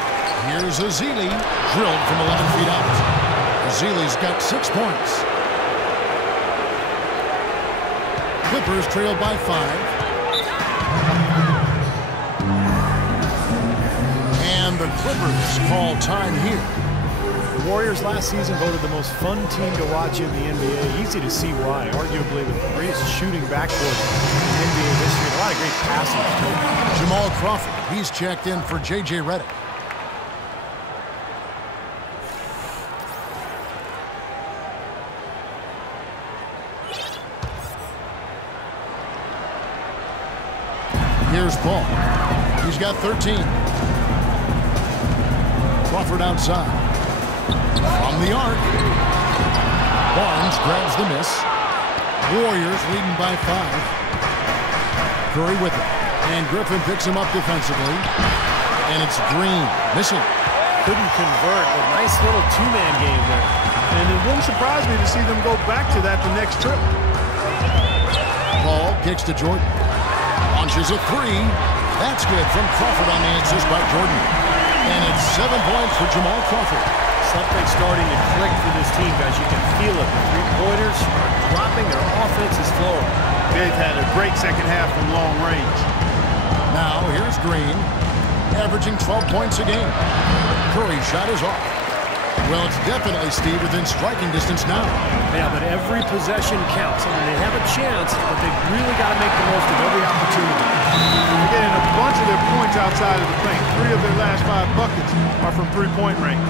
Here's Ezeli, drilled from 11 feet out. Ezeli's got 6 points. Clippers trail by 5. And the Clippers call time here. The Warriors last season voted the most fun team to watch in the NBA. Easy to see why. Arguably the greatest shooting backcourt in NBA history. A lot of great passes, too. Jamal Crawford, he's checked in for J.J. Redick. Here's Paul. He's got 13. Crawford outside. From the arc. Barnes grabs the miss. Warriors leading by 5. Curry with it. And Griffin picks him up defensively. And it's Green missing. couldn't convert. A nice little two-man game there. And it wouldn't surprise me to see them go back to that the next trip. Paul kicks to Jordan. Launches a three. That's good from Crawford on the assist by Jordan. And it's 7 points for Jamal Crawford. Something's starting to click for this team, guys. You can feel it. The three-pointers are dropping. Their offense is flowing. They've had a great second half from long range. Now here's Green, averaging 12 points a game. Curry's shot is off. Well, it's definitely, Steve, within striking distance now. Yeah, but every possession counts. I mean, they have a chance, but they've really got to make the most of every opportunity. They're getting a bunch of their points outside of the paint. 3 of their last 5 buckets are from three-point range.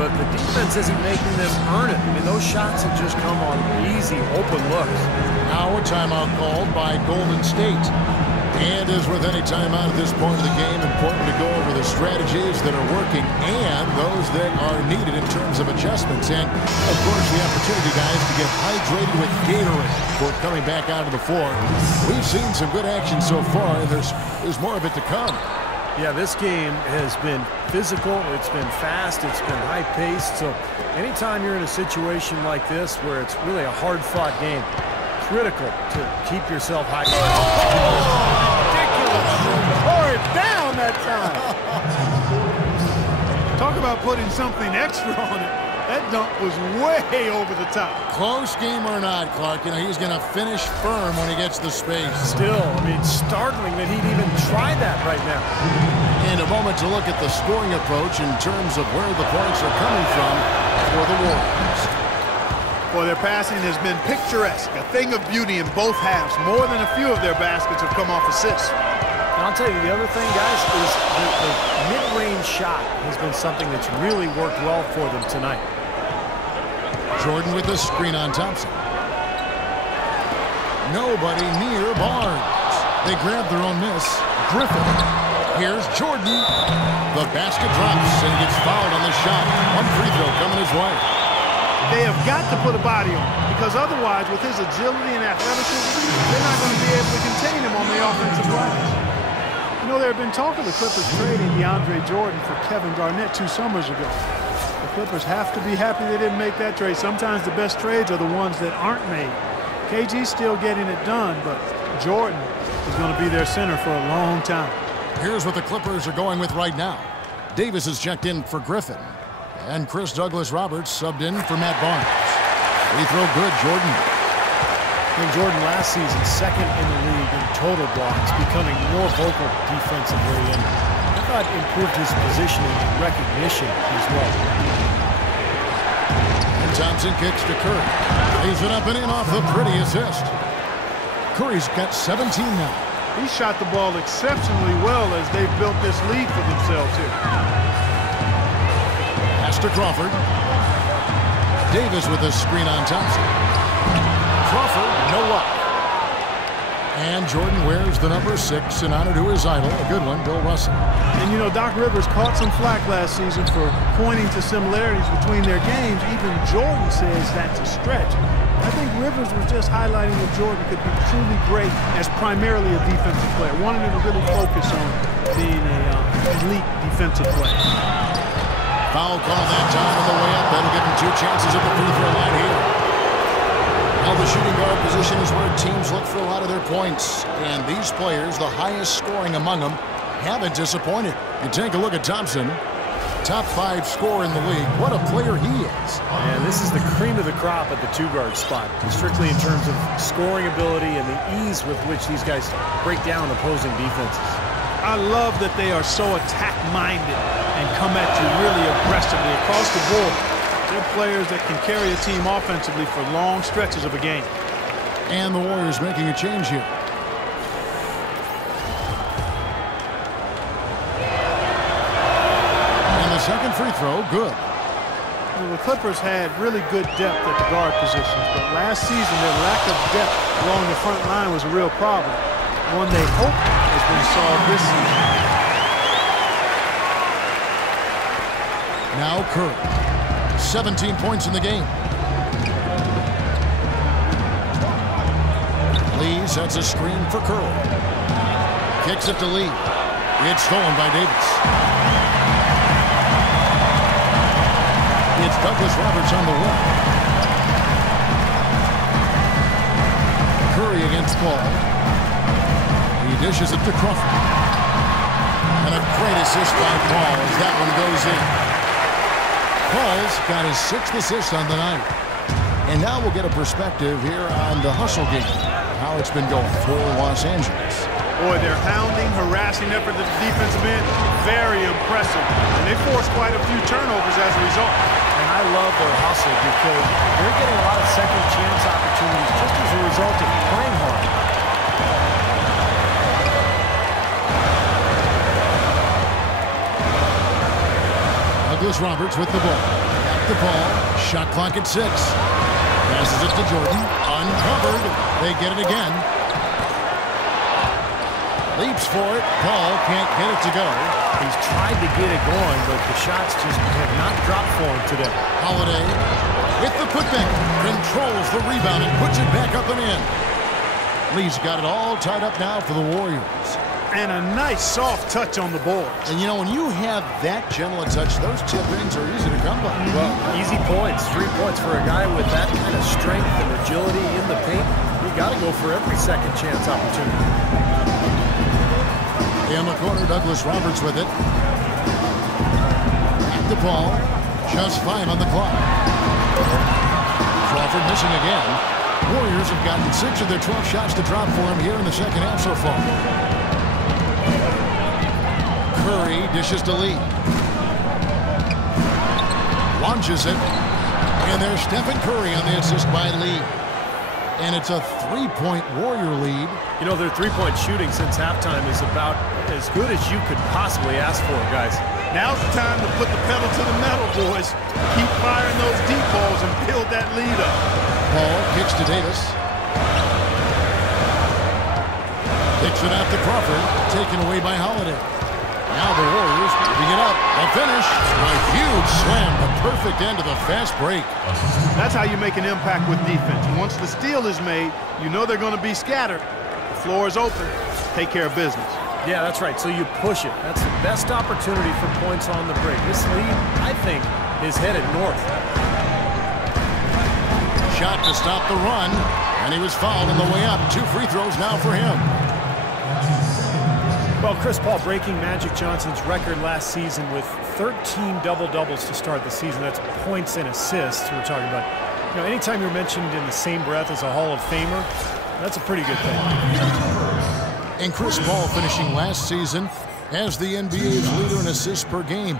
But the defense isn't making them earn it. I mean, those shots have just come on easy, open looks. Now a timeout called by Golden State. And as with any timeout at this point of the game, important to go over the strategies that are working and those that are needed in terms of adjustments. And, of course, the opportunity, guys, to get hydrated with Gatorade for coming back out of the floor. We've seen some good action so far, and there's more of it to come. Yeah, this game has been physical, it's been fast, it's been high-paced. So anytime you're in a situation like this where it's really a hard-fought game, critical to keep yourself hydrated. Oh! Tore it down that time. Talk about putting something extra on it. That dunk was way over the top. Close game or not, Clark, you know, he's going to finish firm when he gets the space. Still, I mean, startling that he'd even try that right now. And a moment to look at the scoring approach in terms of where the points are coming from for the Warriors. Well, their passing has been picturesque, a thing of beauty in both halves. More than a few of their baskets have come off assists. And I'll tell you, the other thing, guys, is the mid-range shot has been something that's really worked well for them tonight. Jordan with a screen on Thompson. Nobody near Barnes. They grab their own miss. Griffin. Here's Jordan. The basket drops, and he gets fouled on the shot. One free throw coming his way. They have got to put a body on him, because otherwise, with his agility and athleticism, they're not going to be able to contain him on the offensive glass. You know, there had been talk of the Clippers trading DeAndre Jordan for Kevin Garnett 2 summers ago. The Clippers have to be happy they didn't make that trade. Sometimes the best trades are the ones that aren't made. KG's still getting it done, but Jordan is going to be their center for a long time. Here's what the Clippers are going with right now. Davis is checked in for Griffin. And Chris Douglas-Roberts subbed in for Matt Barnes. Free throw good, Jordan. And Jordan last season, second in the league in total blocks, becoming more vocal defensively, and I thought improved his positioning and recognition as well. And Thompson kicks to Curry. Lays it up and in off the pretty assist. Curry's got 17 now. He shot the ball exceptionally well as they've built this lead for themselves here. Pass to Crawford. Davis with a screen on Thompson. Crawford, no luck. And Jordan wears the number 6 in honor to his idol, a good one, Bill Russell. And you know, Doc Rivers caught some flack last season for pointing to similarities between their games. Even Jordan says that's a stretch. I think Rivers was just highlighting that Jordan could be truly great as primarily a defensive player. Wanted him to really focus on being an elite defensive player. Foul call that time on the way up. That'll give him 2 chances at the free throw line here. Now the shooting guard position is where teams look for a lot of their points. And these players, the highest scoring among them, haven't disappointed. You take a look at Thompson. Top 5 scorer in the league. What a player he is. And this is the cream of the crop at the 2-guard spot, strictly in terms of scoring ability and the ease with which these guys break down opposing defenses. I love that they are so attack-minded and come at you really aggressively across the board. They're players that can carry a team offensively for long stretches of a game. And the Warriors making a change here. Second free throw, good. Well, the Clippers had really good depth at the guard positions, but last season their lack of depth along the front line was a real problem. One they hope has been solved this season. Now Curry. 17 points in the game. Lee sets a screen for Curry. Kicks it to Lee. It's stolen by Davis. Douglas Roberts on the wing. Curry against Paul. He dishes it to Crawford. And a great assist by Paul as that one goes in. Paul's got his 6th assist on the night. And now we'll get a perspective here on the hustle game, how it's been going for Los Angeles. Boy, their hounding, harassing effort at the defensive end, very impressive. And they forced quite a few turnovers as a result. And I love their hustle because they're getting a lot of second chance opportunities just as a result of playing hard. Douglas Roberts with the ball. Back to Paul. Shot clock at 6. Passes it to Jordan. Uncovered. They get it again. Leaps for it. Paul can't get it to go. He's tried to get it going, but the shots just have not dropped for him today. Holiday with the putback. Controls the rebound and puts it back up and in. Lee's got it all tied up now for the Warriors. And a nice soft touch on the board. And you know, when you have that gentle a touch, those tip-ins are easy to come by. Well, easy points, 3 points for a guy with that kind of strength and agility in the paint. You got to go for every second chance opportunity. In the corner, Douglas Roberts with it. Back to Paul. Just 5 on the clock. Crawford missing again. Warriors have gotten 6 of their 12 shots to drop for him here in the second half so far. Curry dishes to Lee. Launches it. And there's Stephen Curry on the assist by Lee. And it's a 3-point Warrior lead. You know, their 3-point shooting since halftime is about as good as you could possibly ask for, guys. Now's the time to put the pedal to the metal, boys. Keep firing those deep balls and build that lead up. Paul kicks to Davis. Kicks it out to Crawford. Taken away by Holiday. Now the Warriors moving it up. A finish. A huge slam. The perfect end of the fast break. That's how you make an impact with defense. Once the steal is made, you know they're going to be scattered. The floor is open. Take care of business. Yeah, that's right. So you push it. That's the best opportunity for points on the break. This lead, I think, is headed north. Shot to stop the run. And he was fouled on the way up. 2 free throws now for him. Well, Chris Paul breaking Magic Johnson's record last season with 13 double-doubles to start the season. That's points and assists we're talking about. You know, anytime you're mentioned in the same breath as a Hall of Famer, that's a pretty good thing. And Chris Paul finishing last season as the NBA's leader in assists per game.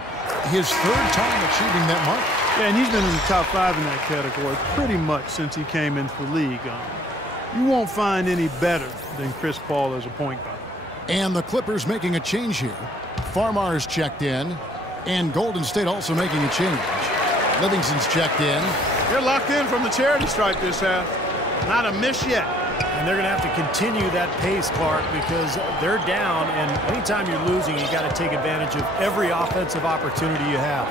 His 3rd time achieving that mark. Yeah, and he's been in the top 5 in that category pretty much since he came into the league. You won't find any better than Chris Paul as a point guard. And the Clippers making a change here. Farmar's checked in. And Golden State also making a change. Livingston's checked in. They're locked in from the charity stripe this half. Not a miss yet. And they're going to have to continue that pace, Clark, because they're down. And anytime you're losing, you got to take advantage of every offensive opportunity you have.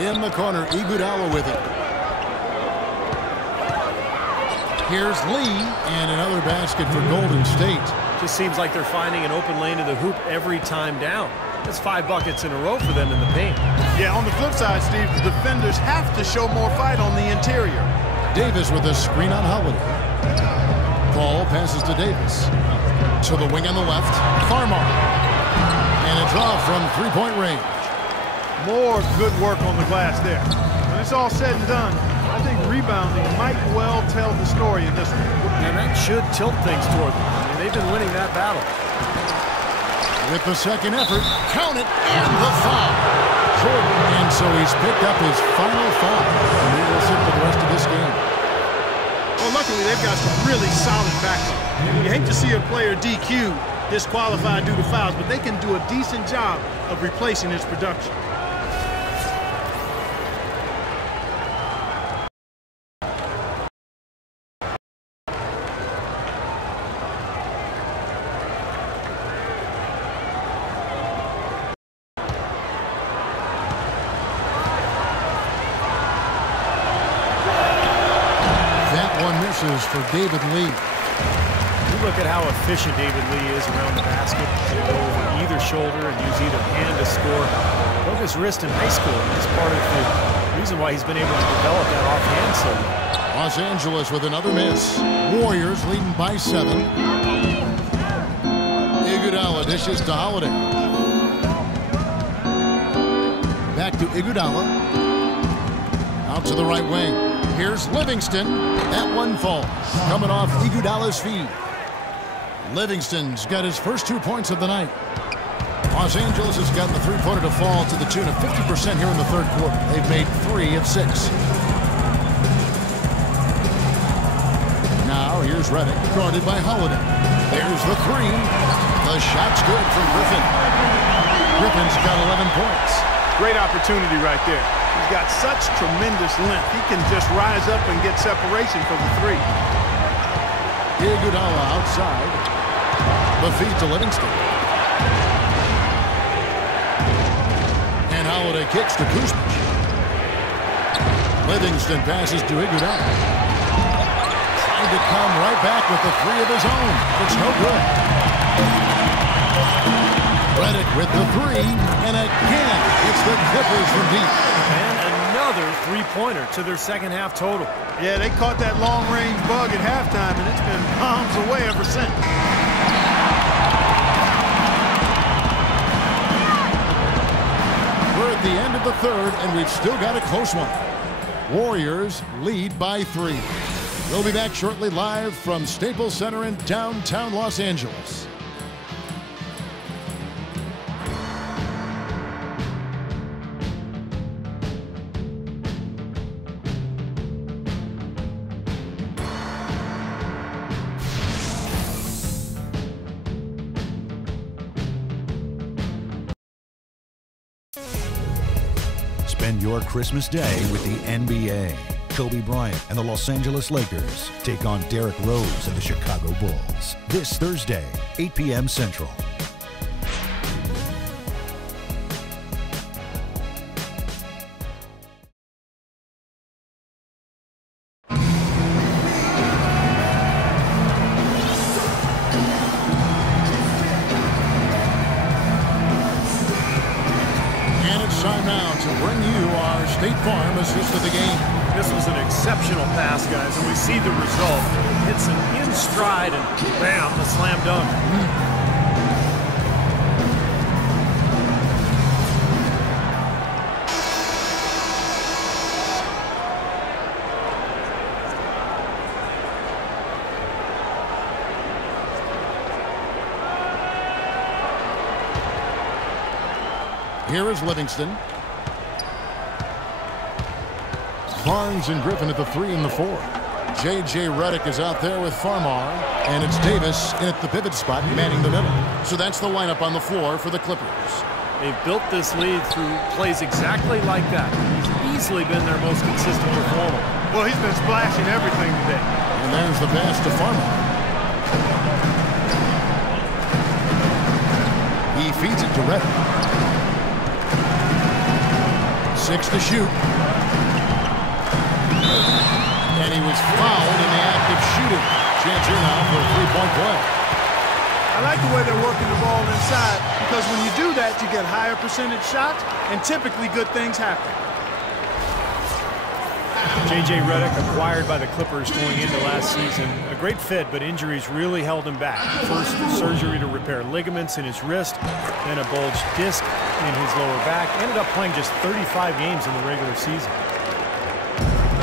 In the corner, Iguodala with it. Here's Lee. And another basket for Golden State. Just seems like they're finding an open lane to the hoop every time down. That's 5 buckets in a row for them in the paint. Yeah, on the flip side, Steve, the defenders have to show more fight on the interior. Davis with a screen on Holiday. Paul passes to Davis. To the wing on the left, Farmar. And it's off from 3-point range. More good work on the glass there. When it's all said and done, I think rebounding might well tell the story in this one. And that should tilt things toward them. I mean, they've been winning that battle. With the second effort, count it, and the foul. Jordan, and so he's picked up his final foul. And he will sit for the rest of this game. Well, luckily, they've got some really solid backup. You hate to see a player DQ, disqualified due to fouls, but they can do a decent job of replacing his production. For David Lee. You look at how efficient David Lee is around the basket. He'll go over either shoulder and use either hand to score. Broke his wrist in high school. He's part of the reason why he's been able to develop that offhand so well. Los Angeles with another miss. Warriors leading by 7. Iguodala dishes to Holiday. Back to Iguodala. Out to the right wing. Here's Livingston. That one falls. Coming off Iguodala's feet. Livingston's got his first 2 points of the night. Los Angeles has gotten the three-pointer to fall to the tune of 50% here in the third quarter. They've made 3 of 6. Now here's Redick, guarded by Holiday. There's the 3. The shot's good from Griffin. Griffin's got 11 points. Great opportunity right there. He's got such tremendous length. He can just rise up and get separation for the 3. Iguodala outside. The feed to Livingston. And Holiday kicks to Kuzma. Livingston passes to Iguodala. Trying to come right back with the 3 of his own. It's no good. Redick with the 3. And again, it's the Clippers from deep. And another three-pointer to their second half total. Yeah, they caught that long-range bug at halftime, and it's been bombs away ever since. We're at the end of the third, and we've still got a close one. Warriors lead by 3. We'll be back shortly live from Staples Center in downtown Los Angeles. Spend your Christmas day with the NBA. Kobe Bryant and the Los Angeles Lakers take on Derrick Rose and the Chicago Bulls this Thursday, 8 p.m. Central. Time now to bring you our State Farm assist of the game. This was an exceptional pass, guys, and we see the result. Hits him in stride, and bam, the slam dunk. Here is Livingston. Barnes and Griffin at the 3 and the 4. J.J. Redick is out there with Farmar, and it's Davis in at the pivot spot manning the middle. So that's the lineup on the floor for the Clippers. They've built this lead through plays exactly like that. He's easily been their most consistent performer. Well, he's been splashing everything today. And there's the pass to Farmar. He feeds it to Redick. 6 to shoot. And he was fouled in the act of shooting. Chance here now for a three-point play. I like the way they're working the ball inside, because when you do that, you get higher percentage shots, and typically good things happen. J.J. Redick, acquired by the Clippers going into last season. A great fit, but injuries really held him back. First, surgery to repair ligaments in his wrist, then a bulged disc in his lower back. Ended up playing just 35 games in the regular season.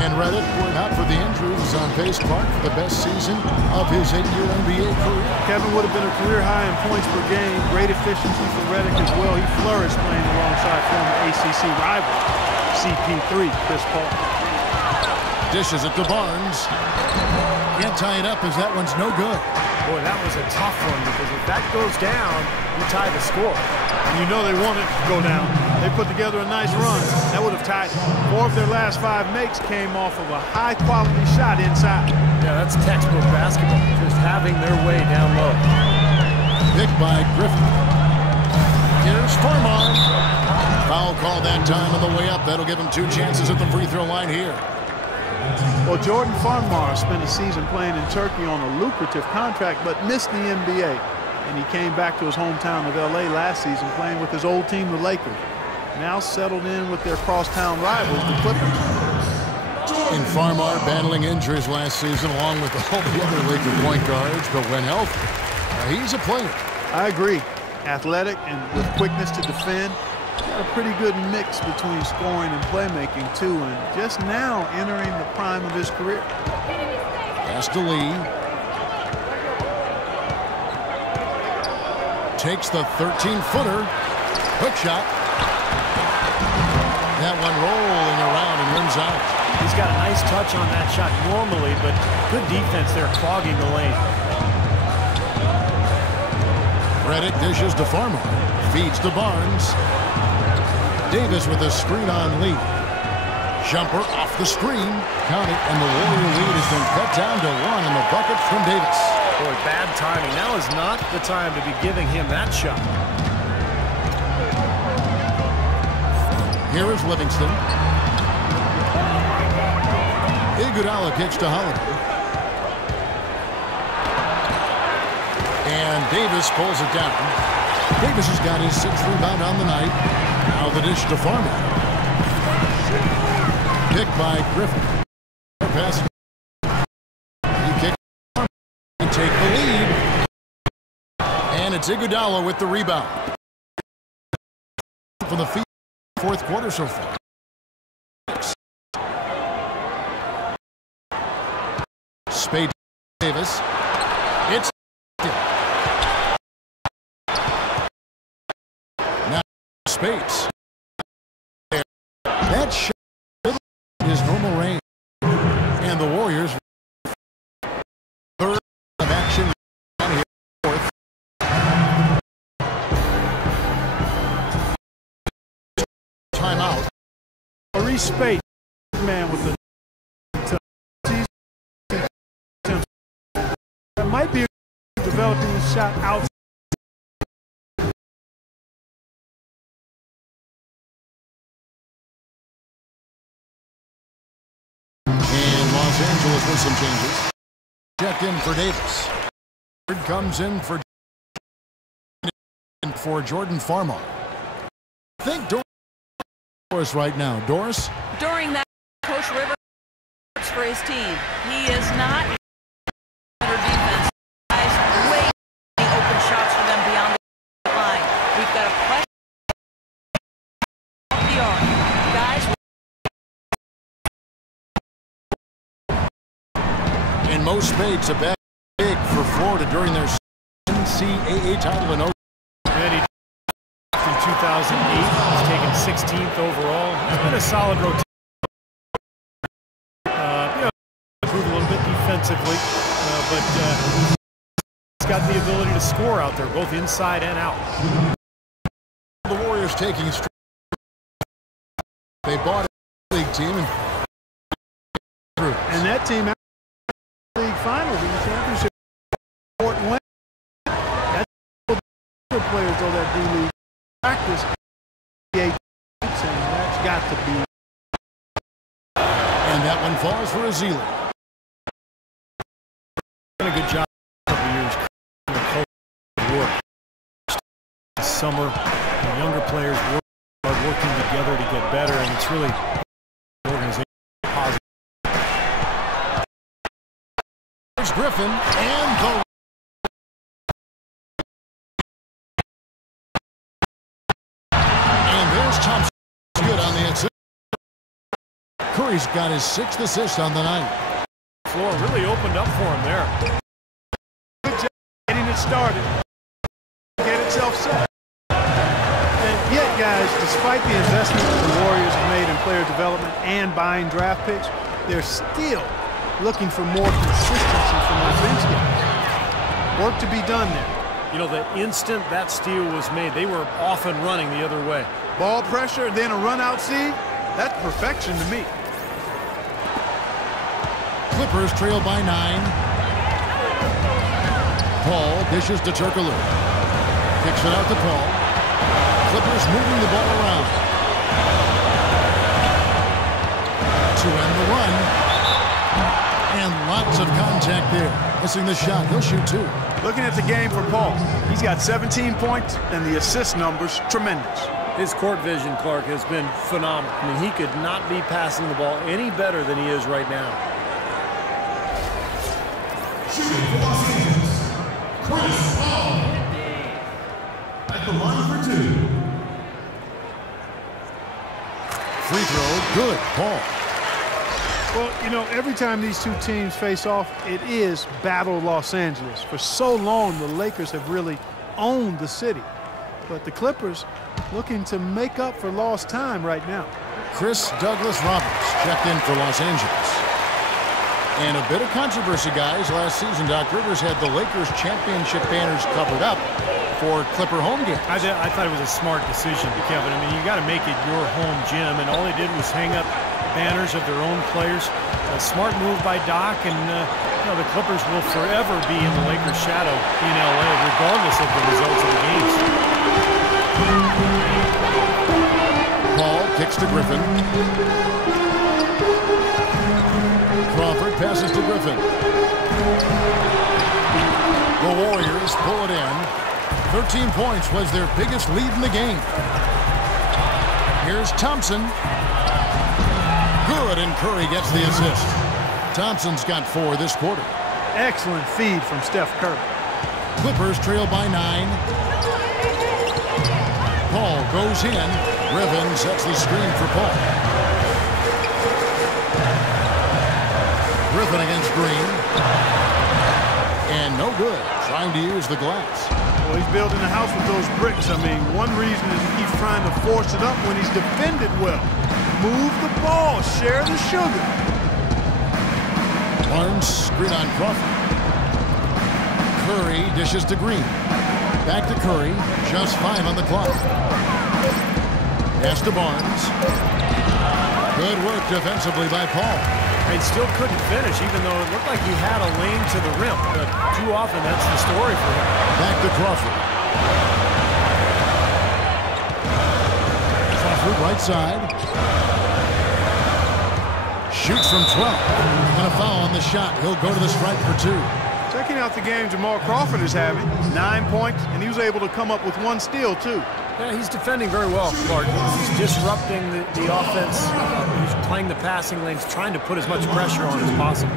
And Redick, were not for the injuries, is on pace, Clark, for the best season of his 8-year NBA career. Kevin would have been a career high in points per game. Great efficiency for Redick as well. He flourished playing alongside former ACC rival CP3, Chris Paul. Dishes it to Barnes. Can't tie it up as that one's no good. Boy, that was a tough one, because if that goes down, you tie the score. And you know they want it to go down. They put together a nice run. That would have tied it. 4 of their last 5 makes came off of a high-quality shot inside. Yeah, that's textbook basketball, just having their way down low. Picked by Griffin. Here's Farmar. Foul call that time on the way up. That'll give him 2 chances at the free throw line here. Well, Jordan Farmar spent a season playing in Turkey on a lucrative contract, but missed the NBA. And he came back to his hometown of L.A. last season playing with his old team, the Lakers. now settled in with their crosstown rivals, the Clippers. In Farmar battling injuries last season along with all the other Laker point guards, but when healthy, he's a player. I agree. Athletic and with quickness to defend. Got a pretty good mix between scoring and playmaking too, and just now entering the prime of his career. Pass to Lee. Takes the 13-footer. Hook shot. That one rolling around and rims out. He's got a nice touch on that shot normally, but good defense there, clogging the lane. Redick dishes to Farmer. Feeds to Barnes. Davis with a screen on Lee. Jumper off the screen. Count it, and the Warrior lead has been cut down to 1 in the bucket from Davis. Boy, bad timing. Now is not the time to be giving him that shot. Here is Livingston. Iguodala kicks to Holiday. And Davis pulls it down. Davis has got his 6th rebound on the night. Now the dish to Farmer. Picked by Griffin. Pass. He kicks Farmer. They take the lead. And it's Iguodala with the rebound. For the fourth quarter so far. Spade Davis. It's now Spades. That shot is normal range. And the Warriors third of action here. Fourth. Timeout. Maurice Spade, man with the that might be developing the shot out. And Los Angeles with some changes. Check in for Davis. Comes in for Jordan Farmar. I think Doris right now. Doris? During that, Coach Rivers works for his team. He is not better defense. Guys, way open shots for them beyond the line. We've got a pressure the arc. Guys, In most Spades, a bad big for Florida during their NCAA title in 2008, he's taken 16th overall. He's been a solid rotation. Improve a little bit defensively, but he's got the ability to score out there, both inside and out. The Warriors taking straight. They bought a league team And that team out league finals in the championship. Win. That's the players though that D-League practice. And that's got to be. And that one falls for Azili. Done a good job a couple years. Work. Summer, the younger players are working together to get better, and it's really organization positive. There's Griffin and the. And there's Thompson. Good on the assist. Curry's got his 6th assist on the night. Floor really opened up for him there. Good job getting it started. Get itself set. And yet, guys, despite the investment the Warriors have made in player development and buying draft picks, they're still looking for more consistency from their bench guys. Work to be done there. You know, the instant that steal was made, they were off and running the other way. Ball pressure, then a run-out seed. That's perfection to me. Clippers trail by 9. Paul dishes to Turkoglu. Kicks it out to Paul. Clippers moving the ball around. To end the run. And lots of contact there. Missing the shot. He'll shoot 2. Looking at the game for Paul, he's got 17 points, and the assist numbers tremendous. His court vision, Clark, has been phenomenal. I mean, he could not be passing the ball any better than he is right now. Shooting for Los Angeles, Chris Paul. At the line for 2. Free throw, good. Paul. Well, you know, every time these two teams face off, it is Battle Los Angeles. For so long, the Lakers have really owned the city. But the Clippers looking to make up for lost time right now. Chris Douglas Roberts checked in for Los Angeles. And a bit of controversy, guys. Last season, Doc Rivers had the Lakers championship banners covered up for Clipper home games. I thought it was a smart decision, Kevin. I mean, you got to make it your home gym, and all they did was hang up banners of their own players. A smart move by Doc, and you know, the Clippers will forever be in the Lakers' shadow in LA, regardless of the results of the games. Paul kicks to Griffin. Crawford passes to Griffin. The Warriors pull it in. 13 points was their biggest lead in the game. Here's Thompson. Good, and Curry gets the assist. Thompson's got 4 this quarter. Excellent feed from Steph Curry. Clippers trail by 9. Paul goes in. Griffin sets the screen for Paul. Griffin against Green. And no good. Trying to use the glass. Well, he's building a house with those bricks. I mean, one reason is he keeps trying to force it up when he's defended well. Move the ball. Share the sugar. Barnes screen on Crawford. Curry dishes to Green. Back to Curry. Just 5 on the clock. Pass to Barnes. Good work defensively by Paul. He still couldn't finish, even though it looked like he had a lane to the rim. But too often, that's the story for him. Back to Crawford. Crawford right side. Shoots from 12. And a foul on the shot. He'll go to the stripe for 2. Checking out the game Jamal Crawford is having. 9 points, and he was able to come up with 1 steal, too. Yeah, he's defending very well, Clark. He's disrupting the offense. He's playing the passing lanes, trying to put as much pressure on as possible.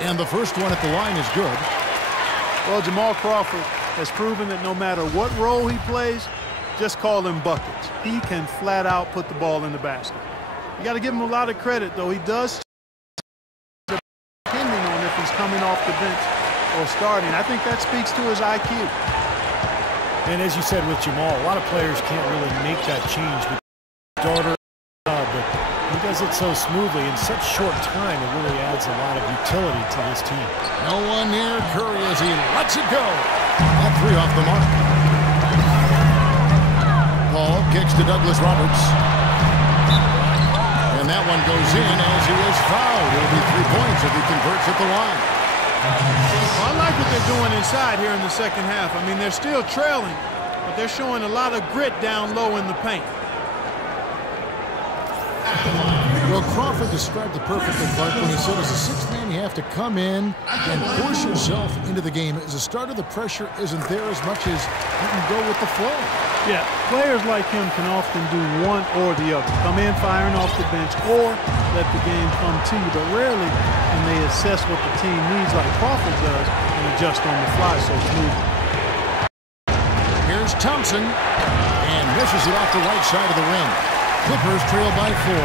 And the first one at the line is good. Well, Jamal Crawford has proven that no matter what role he plays, just call him buckets. He can flat out put the ball in the basket. You got to give him a lot of credit, though. He does, depending on if he's coming off the bench or starting. I think that speaks to his IQ. And as you said with Jamal, a lot of players can't really make that change. But he does it so smoothly in such short time. It really adds a lot of utility to this team. No one near Curry as he lets it go. That 3 off the mark. Paul kicks to Douglas Roberts. And that one goes in as he is fouled. It'll be 3 points if he converts at the line. Well, I like what they're doing inside here in the second half. I mean, they're still trailing, but they're showing a lot of grit down low in the paint. Well, Crawford described it perfectly, Clark, when he said as a 6th man, you have to come in and force yourself into the game. As a starter, the pressure isn't there as much as you can go with the flow. Yeah, players like him can often do one or the other. Come in firing off the bench or let the game come to you. But rarely can they assess what the team needs like Crawford does and adjust on the fly so smoothly. Here's Thompson and misses it off the right side of the rim. Clippers trail by 4.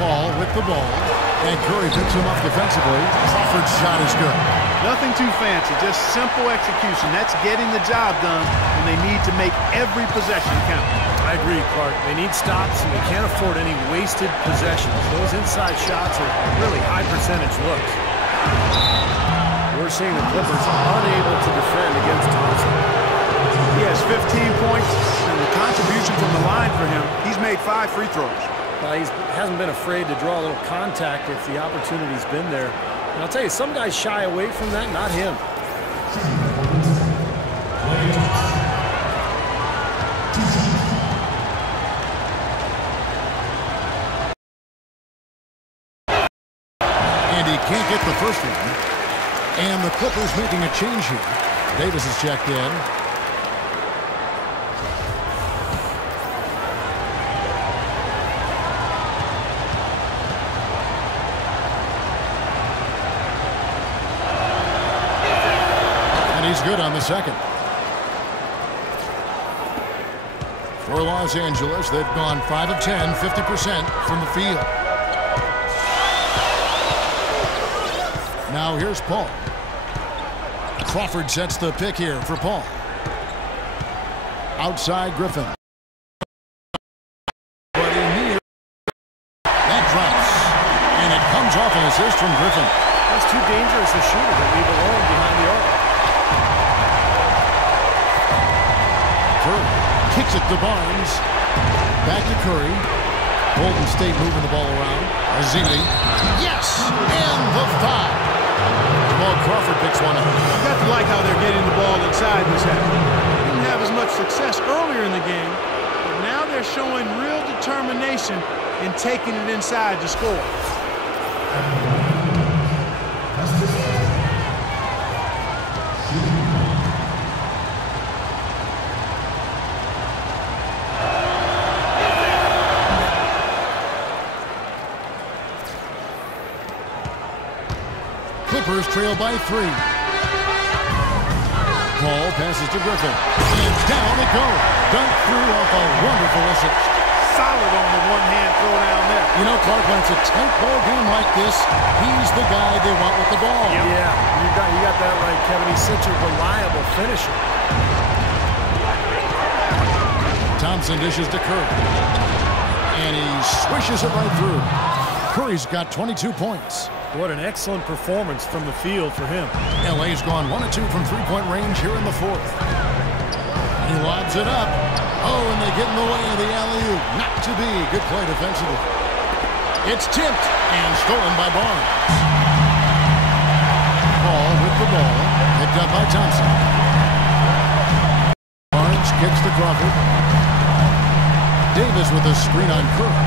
Paul with the ball. And Curry picks him up defensively. Crawford's shot is good. Nothing too fancy, just simple execution. That's getting the job done when they need to make every possession count. I agree, Clark. They need stops, and they can't afford any wasted possessions. Those inside shots are really high percentage looks. We're seeing the Clippers unable to defend against Thompson. He has 15 points, and the contribution from the line for him, he's made 5 free throws. He hasn't been afraid to draw a little contact if the opportunity's been there. And I'll tell you, some guys shy away from that, not him. first one. And the Clippers making a change here. Davis is checked in. And he's good on the second. For Los Angeles, they've gone 5 of 10, 50% from the field. Now here's Paul. Crawford sets the pick here for Paul. Outside Griffin. But in here, that drops. And it comes off an assist from Griffin. That's too dangerous a shooter to leave alone behind the arc. Curry kicks it to Barnes. Back to Curry. Golden State moving the ball around. Azili. Yes! And the foul. Jamal Crawford picks one up. You got to like how they're getting the ball inside this half. They didn't have as much success earlier in the game, but now they're showing real determination in taking it inside to score. Clippers trail by 3. Paul passes to Griffin. And down it goes. Dunked through off a wonderful assist. Solid on the one-hand throw down there. You know, Clark, when it's a tight ball game like this, he's the guy they want with the ball. Yep. Yeah, you got that right, Kevin. He's such a reliable finisher. Thompson dishes to Curry. And he swishes it right through. Curry's got 22 points. What an excellent performance from the field for him. LA's gone 1 of 2 from three-point range here in the fourth. He lobs it up. Oh, and they get in the way of the alley-oop. Not to be. Good play defensively. It's tipped and stolen by Barnes. Paul with the ball. Picked up by Thompson. Barnes kicks to Crawford. Davis with a screen on Curry.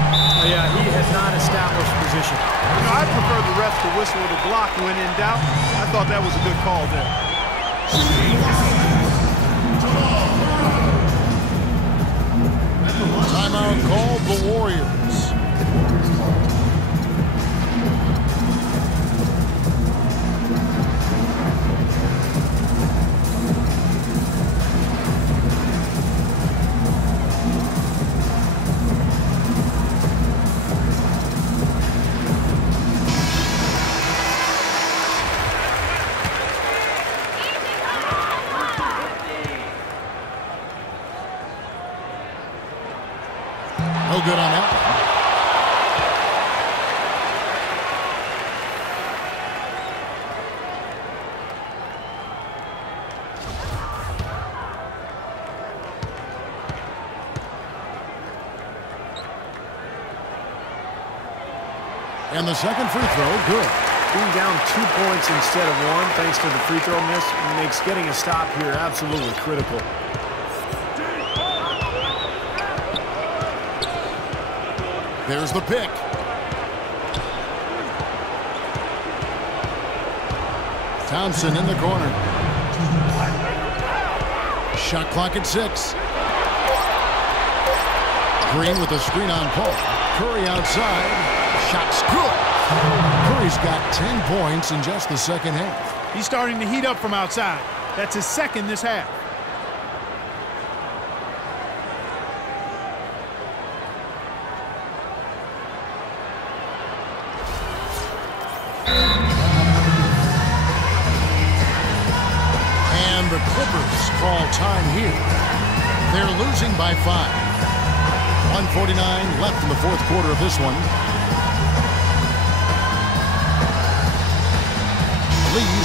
Yeah, he has not established position. You know, I prefer the refs to whistle the block when in doubt. I thought that was a good call there. Timeout called the Warriors. No good on that one. And the second free throw, good. Being down 2 points instead of 1 thanks to the free throw miss makes getting a stop here absolutely critical. There's the pick. Thompson in the corner. Shot clock at 6. Green with a screen on Paul. Curry outside. Shot's good. Curry's got 10 points in just the second half. He's starting to heat up from outside. That's his second this half. And the Clippers call time here. They're losing by 5. 1:49 left in the fourth quarter of this one. Lee.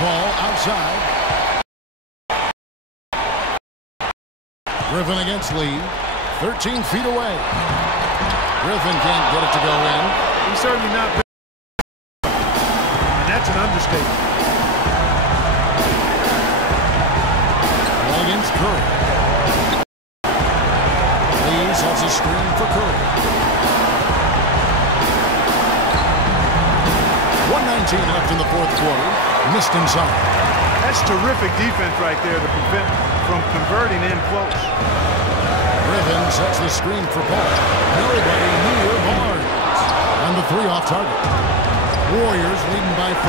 Ball outside. Griffin against Lee. 13 feet away. Griffin can't get it to go in. He's certainly not. that's an understatement. Ball against Curry. Lees has a screen for Curry. 1:19 left in the fourth quarter. Missed inside. That's terrific defense right there to prevent from converting in close. Griffin sets the screen for Paul. Nobody near Barnes. And the three off target. Warriors leading by 5.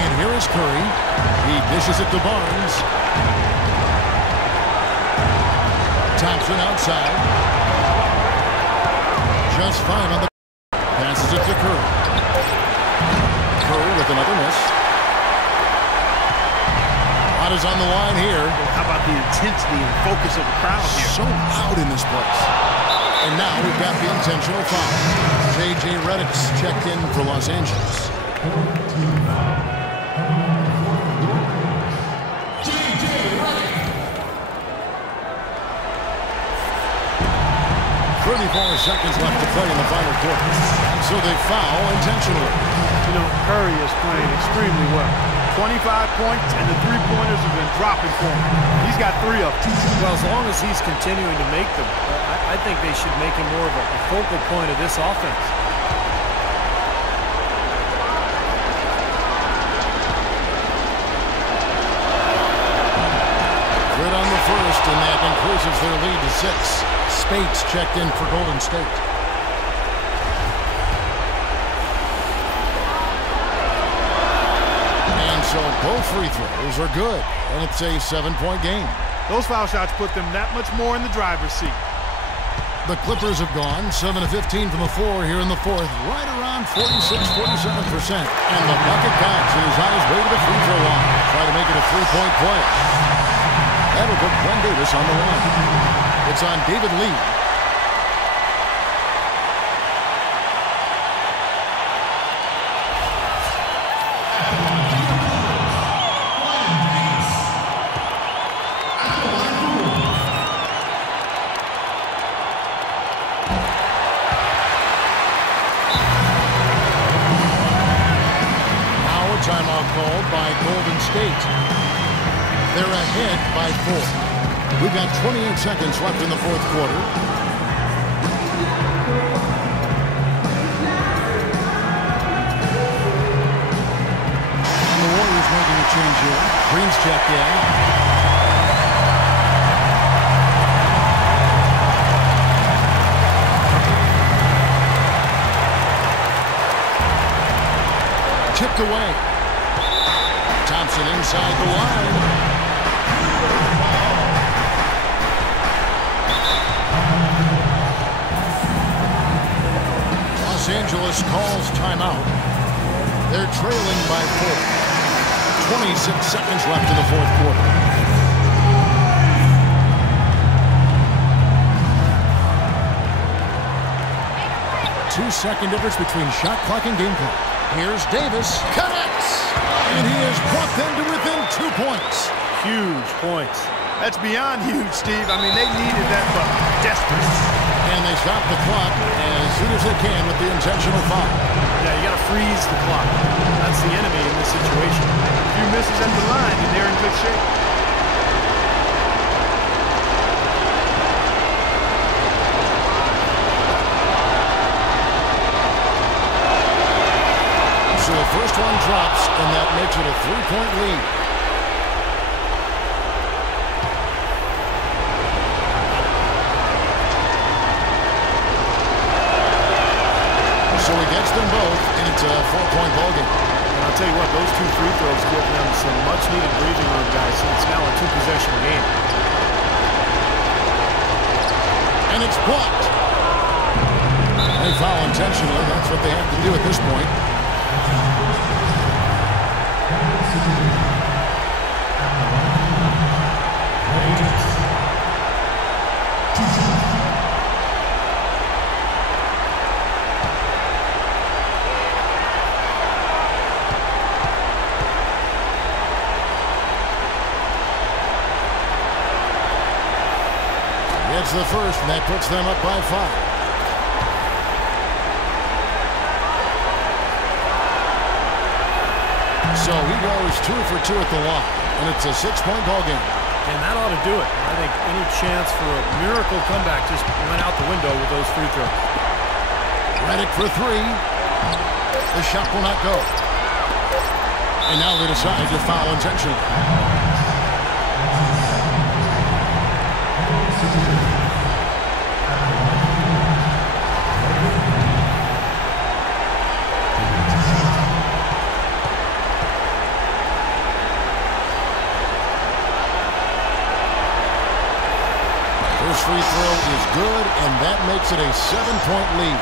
And here is Curry. He dishes it to Barnes. Thompson outside. Just 5 on the... Passes it to Curry. Curry with another miss. Lot is on the line here. How about the intensity and focus of the crowd here? So loud in this place. And now we've got the intentional foul. J.J. Redick's checked in for Los Angeles. 34 seconds left to play in the final quarter. And so they foul intentionally. You know, Curry is playing extremely well. 25 points, and the three-pointers have been dropping for him. He's got 3 of them. Well, as long as he's continuing to make them, I think they should make him more of a focal point of this offense. Good on the first, and that increases their lead to 6. Spates checked in for Golden State. And so both free throws are good, and it's a 7-point game. Those foul shots put them that much more in the driver's seat. The Clippers have gone 7 of 15 from the floor here in the fourth, right around 46-47%. And the bucket counts, and he's on his way to the free throw line. Try to make it a 3-point play. That'll put Glenn Davis on the line. It's on David Lee. Now a timeout called by Golden State. They're ahead by 4. We've got 28 seconds left in the fourth quarter. And the Warriors making a change here. Green's checked in. Tipped away. Thompson inside the line. Los Angeles calls timeout. They're trailing by 4. 26 seconds left in the fourth quarter. Two-second difference between shot clock and game clock. Here's Davis. Connects! And he has brought them to within 2 points. Huge points. That's beyond huge, Steve. I mean, they needed that bucket. Desperate. And they stop the clock as soon as they can with the intentional foul. Yeah, you got to freeze the clock. That's the enemy in this situation. A few misses at the line, and they're in good shape. So the first one drops, and that makes it a 3-point lead. So he gets them both, and it's a 4-point ballgame. And I'll tell you what, those 2 free throws give them some much-needed breathing room, guys. So it's now a 2-possession game. And it's blocked. They foul intentionally. That's what they have to do at this point. Gets the first, and that puts them up by 5. So he goes 2 for 2 at the line, and it's a 6-point ball game. And that ought to do it. I think any chance for a miracle comeback just went out the window with those free throws. Redick for 3. The shot will not go. And now they decide to foul intentionally. First free throw is good, and that makes it a 7-point lead.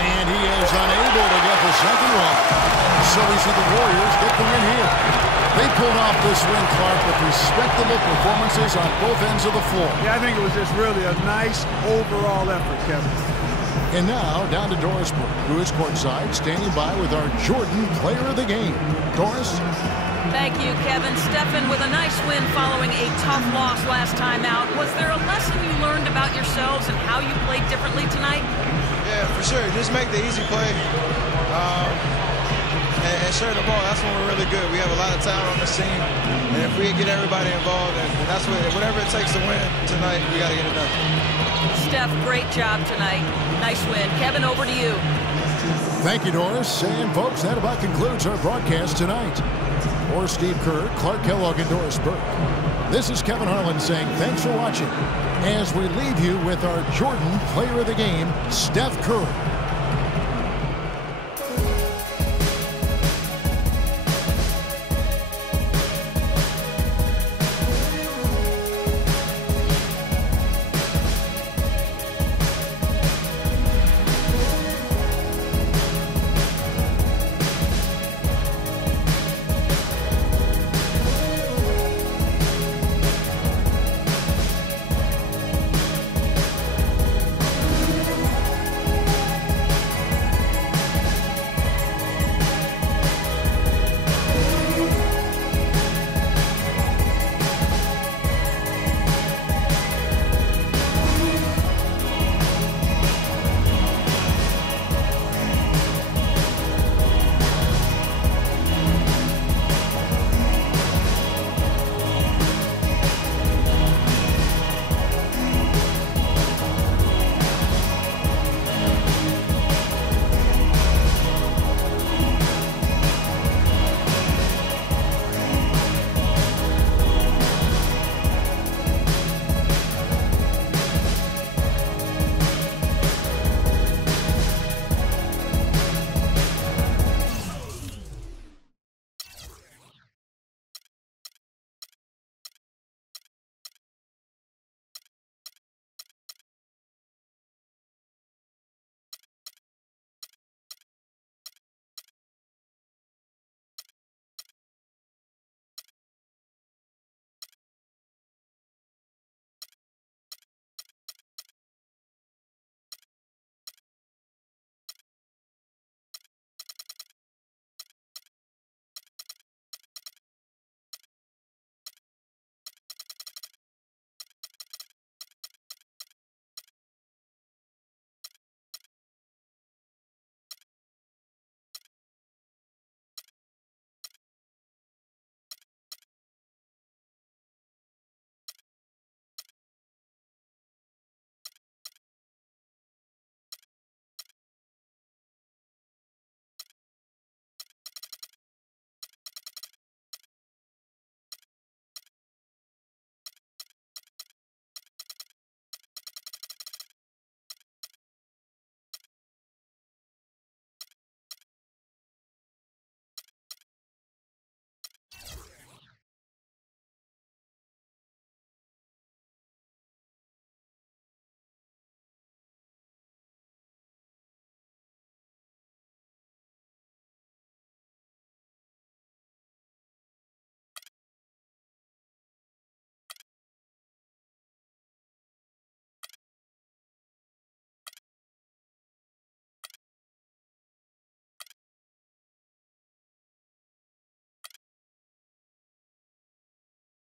And he is unable to get the second one. So we see the Warriors get the win here. They pulled off this win, Clark, with respectable performances on both ends of the floor. Yeah, I think it was just really a nice overall effort, Kevin. And now, down to Doris Burke, who is courtside, standing by with our Jordan Player of the Game. Doris? Thank you, Kevin. Stephen, with a nice win following a tough loss last time out, was there a lesson you learned about yourselves and how you played differently tonight? Yeah, for sure. Just make the easy play and share the ball. That's when we're really good. We have a lot of talent on this team, and if we get everybody involved, and that's whatever it takes to win tonight, we got to get it done. Steph, great job tonight. Nice win. Kevin, over to you. Thank you, Doris. And, folks, that about concludes our broadcast tonight. For Steve Kerr, Clark Kellogg, and Doris Burke, this is Kevin Harlan saying thanks for watching as we leave you with our Jordan Player of the Game, Steph Curry.